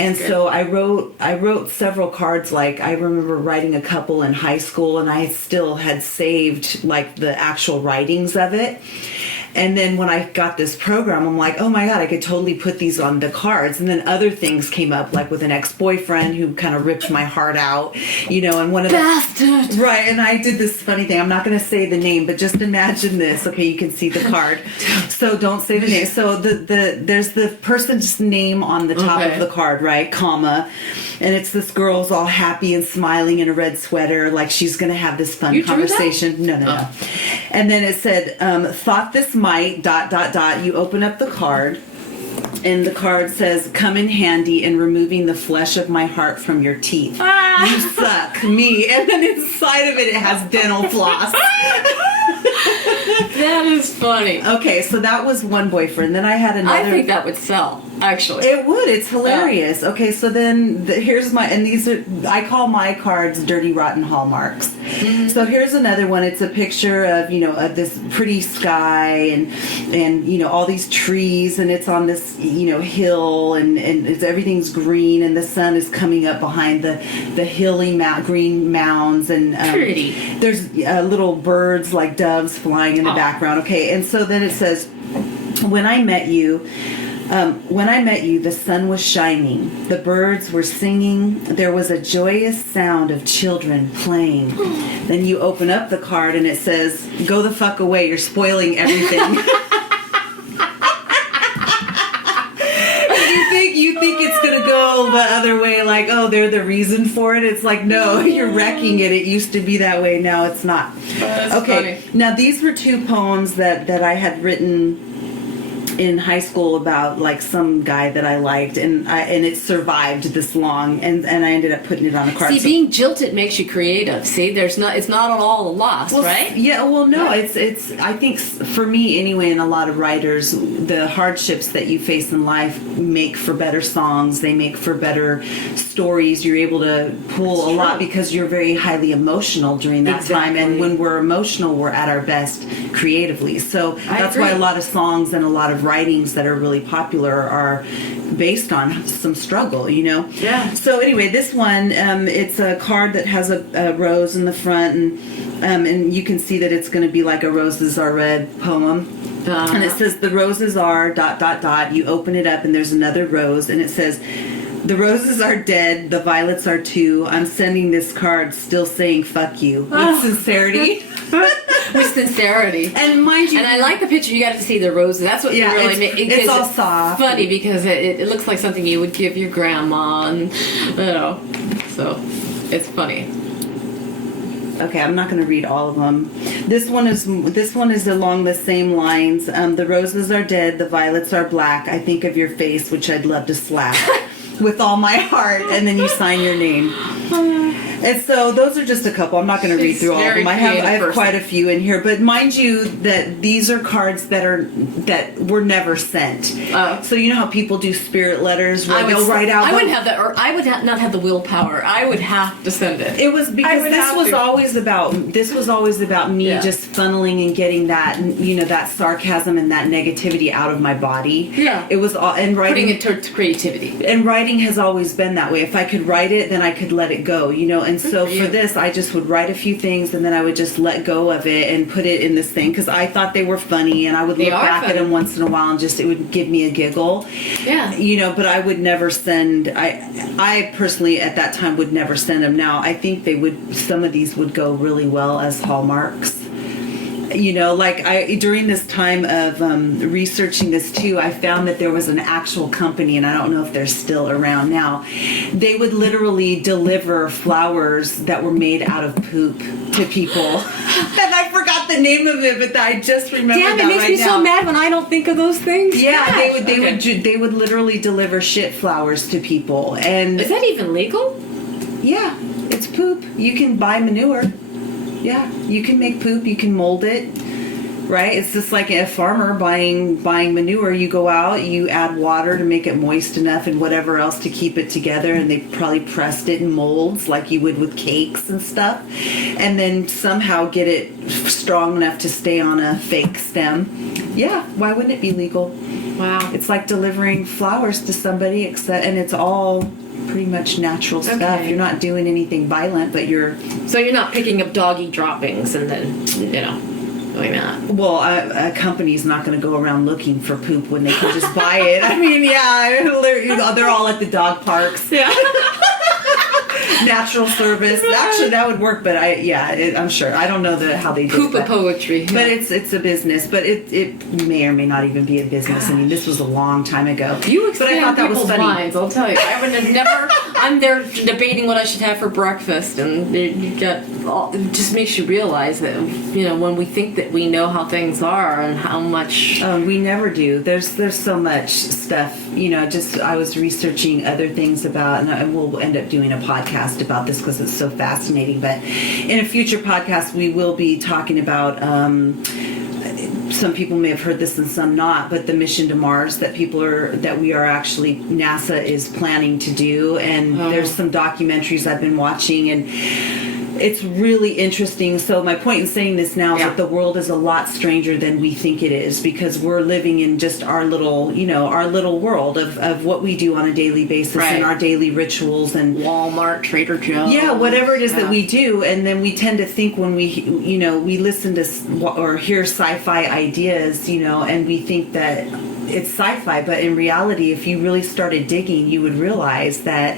And so I wrote several cards. Like I remember writing a couple in high school, and I still had saved like the actual writings of it. And then when I got this program, I'm like, oh my God, I could totally put these on the cards. And then other things came up, like with an ex-boyfriend who kind of ripped my heart out, and one of the... Bastard! Right, and I did this funny thing. I'm not going to say the name, but just imagine this. Okay, you can see the card. So don't say the name. So there's the person's name on the top of the card, right? Comma. And it's this girl's all happy and smiling in a red sweater, like she's going to have this fun conversation. No. And then it said, thought this might, ... You open up the card, and the card says, come in handy in removing the flesh of my heart from your teeth. You suck, me. And then inside of it has dental floss. That is funny. Okay, so that was one boyfriend. Then I had another. I think that would sell, actually. It would. It's hilarious. Yeah. Okay, so then here's my, and these are, I call my cards dirty, rotten hallmarks. Mm-hmm. So here's another one. It's a picture of, of this pretty sky and all these trees, and it's on this, hill, and everything's green, and the sun is coming up behind the hilly green mounds, and pretty. There's little birds like doves flying in the background. Okay, and so then it says, when I met you, the sun was shining, the birds were singing, there was a joyous sound of children playing. Then you open up the card and it says, go the fuck away, you're spoiling everything. You think it's going to go the other way, like, oh, they're the reason for it. It's like, no, you're wrecking it. It used to be that way. Now it's not. Okay. Funny. Now, these were two poems that I had written in high school about, like, some guy that I liked, and it survived this long, and I ended up putting it on a card. See, being jilted makes you creative. See, it's not at all a loss, right? Yeah, well, no, right. It's I think for me anyway, and a lot of writers, the hardships that you face in life make for better songs. They make for better stories. You're able to pull a lot because you're very highly emotional during that time, and when we're emotional, we're at our best creatively. So that's why a lot of songs and a lot of writings that are really popular are based on some struggle, Yeah. So anyway, this one, it's a card that has a rose in the front, and you can see that it's going to be like a roses are red poem. Uh-huh. And it says the roses are ... You open it up and there's another rose, and it says, the roses are dead, the violets are too. I'm sending this card still saying fuck you. With sincerity. With sincerity. And mind you... And I like the picture. You got to see the roses. That's what you really make. It's all soft. Funny because it looks like something you would give your grandma, and so it's funny. Okay, I'm not going to read all of them. This one is along the same lines. The roses are dead, the violets are black. I think of your face, which I'd love to slap with all my heart, and then you sign your name. And so those are just a couple. I'm not going to read through all of them. I have quite a few in here, but mind you that these are cards that were never sent. So you know how people do spirit letters where they'll write out. I wouldn't have that, or I would not have the willpower. I would have to send it. It was because this was always about me just funneling and getting that that sarcasm and that negativity out of my body. Yeah, it was all, and writing putting it towards creativity. And writing has always been that way. If I could write it, then I could let it go. And so for this, I just would write a few things, and then I would just let go of it and put it in this thing because I thought they were funny, and I would look back at them once in a while, and it would give me a giggle. Yeah. But I would never send. I personally at that time would never send them. Now I think they would. Some of these would go really well as hallmarks. During this time of researching this too, I found that there was an actual company, and I don't know if they're still around now. They would literally deliver flowers that were made out of poop to people. And I forgot the name of it, but I just remember that right now. Damn, it makes me so mad when I don't think of those things. Yeah, they would literally deliver shit flowers to people. And is that even legal? Yeah, it's poop. You can buy manure. Yeah, you can make poop, you can mold it, right? It's just like a farmer buying manure. You go out, you add water to make it moist enough and whatever else to keep it together, and they probably pressed it in molds like you would with cakes and stuff, and then somehow get it strong enough to stay on a fake stem. Yeah, why wouldn't it be legal? Wow. It's like delivering flowers to somebody, and it's all pretty much natural stuff. You're not doing anything violent, but you're... So you're not picking up doggy droppings and then, doing that. Well, a company's not going to go around looking for poop when they can just buy it. I mean, they're all at the dog parks. Yeah. Natural service. Actually, that would work, but I'm sure. I don't know how they do Poop of poetry. But it's a business. But it may or may not even be a business. I mean, this was a long time ago. You but I thought that was funny. Minds, I'll tell you. I would have never. I'm there debating what I should have for breakfast, and you get. It just makes you realize that when we think that we know how things are and how much. We never do. There's so much stuff. I was researching other things about, and we'll end up doing a podcast about this because it's so fascinating. But in a future podcast, we will be talking about. Some people may have heard this and some not, but the mission to Mars that NASA is planning to do, and there's some documentaries I've been watching, and it's really interesting. So my point in saying this now is that the world is a lot stranger than we think it is, because we're living in just our little world of what we do on a daily basis and our daily rituals and Walmart, Trader Joe's. Yeah, whatever it is that we do. And then we tend to think when we listen to or hear sci-fi ideas, and we think that it's sci-fi. But in reality, if you really started digging, you would realize that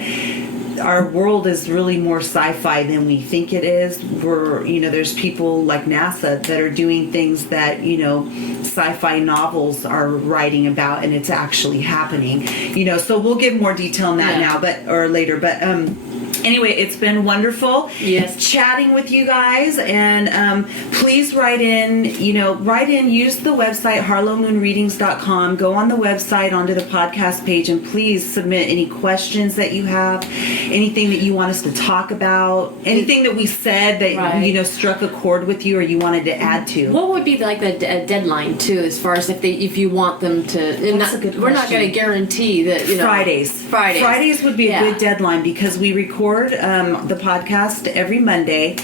our world is really more sci-fi than we think it is. There's people like NASA that are doing things that, sci-fi novels are writing about, and it's actually happening. So we'll give more detail on that now, or later. But anyway, it's been wonderful chatting with you guys, and please write in, use the website harlowmoonreadings.com. Go on the website onto the podcast page, and please submit any questions that you have, anything that you want us to talk about, anything that we said that struck a chord with you or you wanted to add to. What would be like the deadline too, as far as if you want them to? That's a good question. We're not going to guarantee that. Fridays would be a good deadline, because we record the podcast every Monday,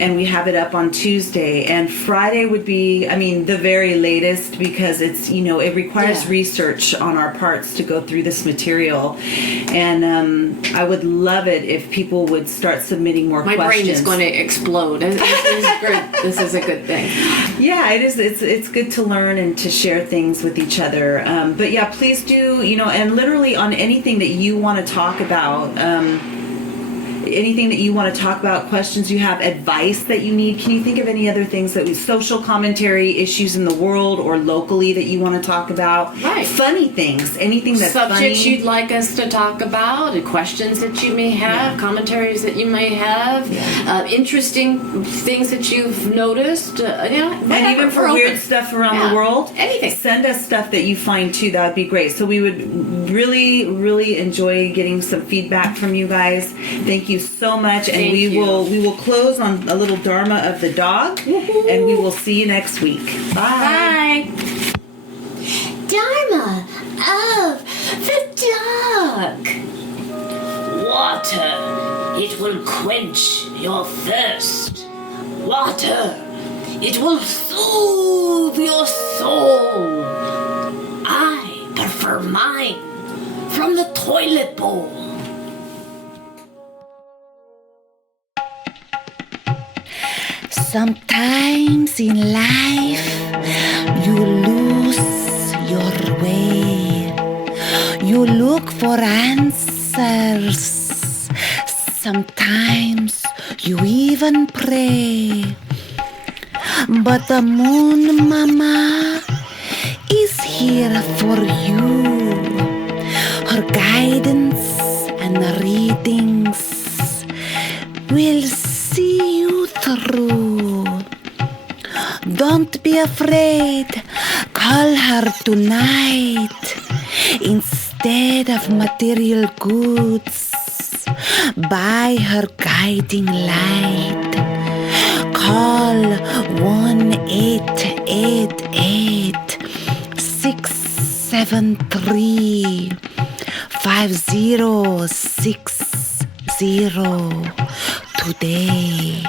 and we have it up on Tuesday. And Friday would be, the very latest, because it's it requires research on our parts to go through this material. And I would love it if people would start submitting more questions. My brain is going to explode. This is a good thing. Yeah, it is. It's good to learn and to share things with each other. But yeah, please do, and literally on anything that you want to talk about, questions you have, advice that you need. Can you think of any other things social commentary, issues in the world or locally that you want to talk about? Right. Funny things, anything that's subjects funny. you'd like us to talk about, questions that you may have, commentaries that you may have, interesting things that you've noticed, and even for weird stuff around the world, anything. Send us stuff that you find too. That would be great. So we would really, really enjoy getting some feedback from you guys. Thank you so much, and we will close on a little Dharma of the dog. Woo-hoo. And we will see you next week. Bye. Dharma of the dog. Water, it will quench your thirst. Water, it will soothe your soul. I prefer mine from the toilet bowl. Sometimes in life, you lose your way. You look for answers. Sometimes you even pray. But the Moon Momma is here for you. Her guidance and readings will see you through. Don't be afraid. Call her tonight. Instead of material goods, buy her guiding light. Call 1-888-673-5060 today.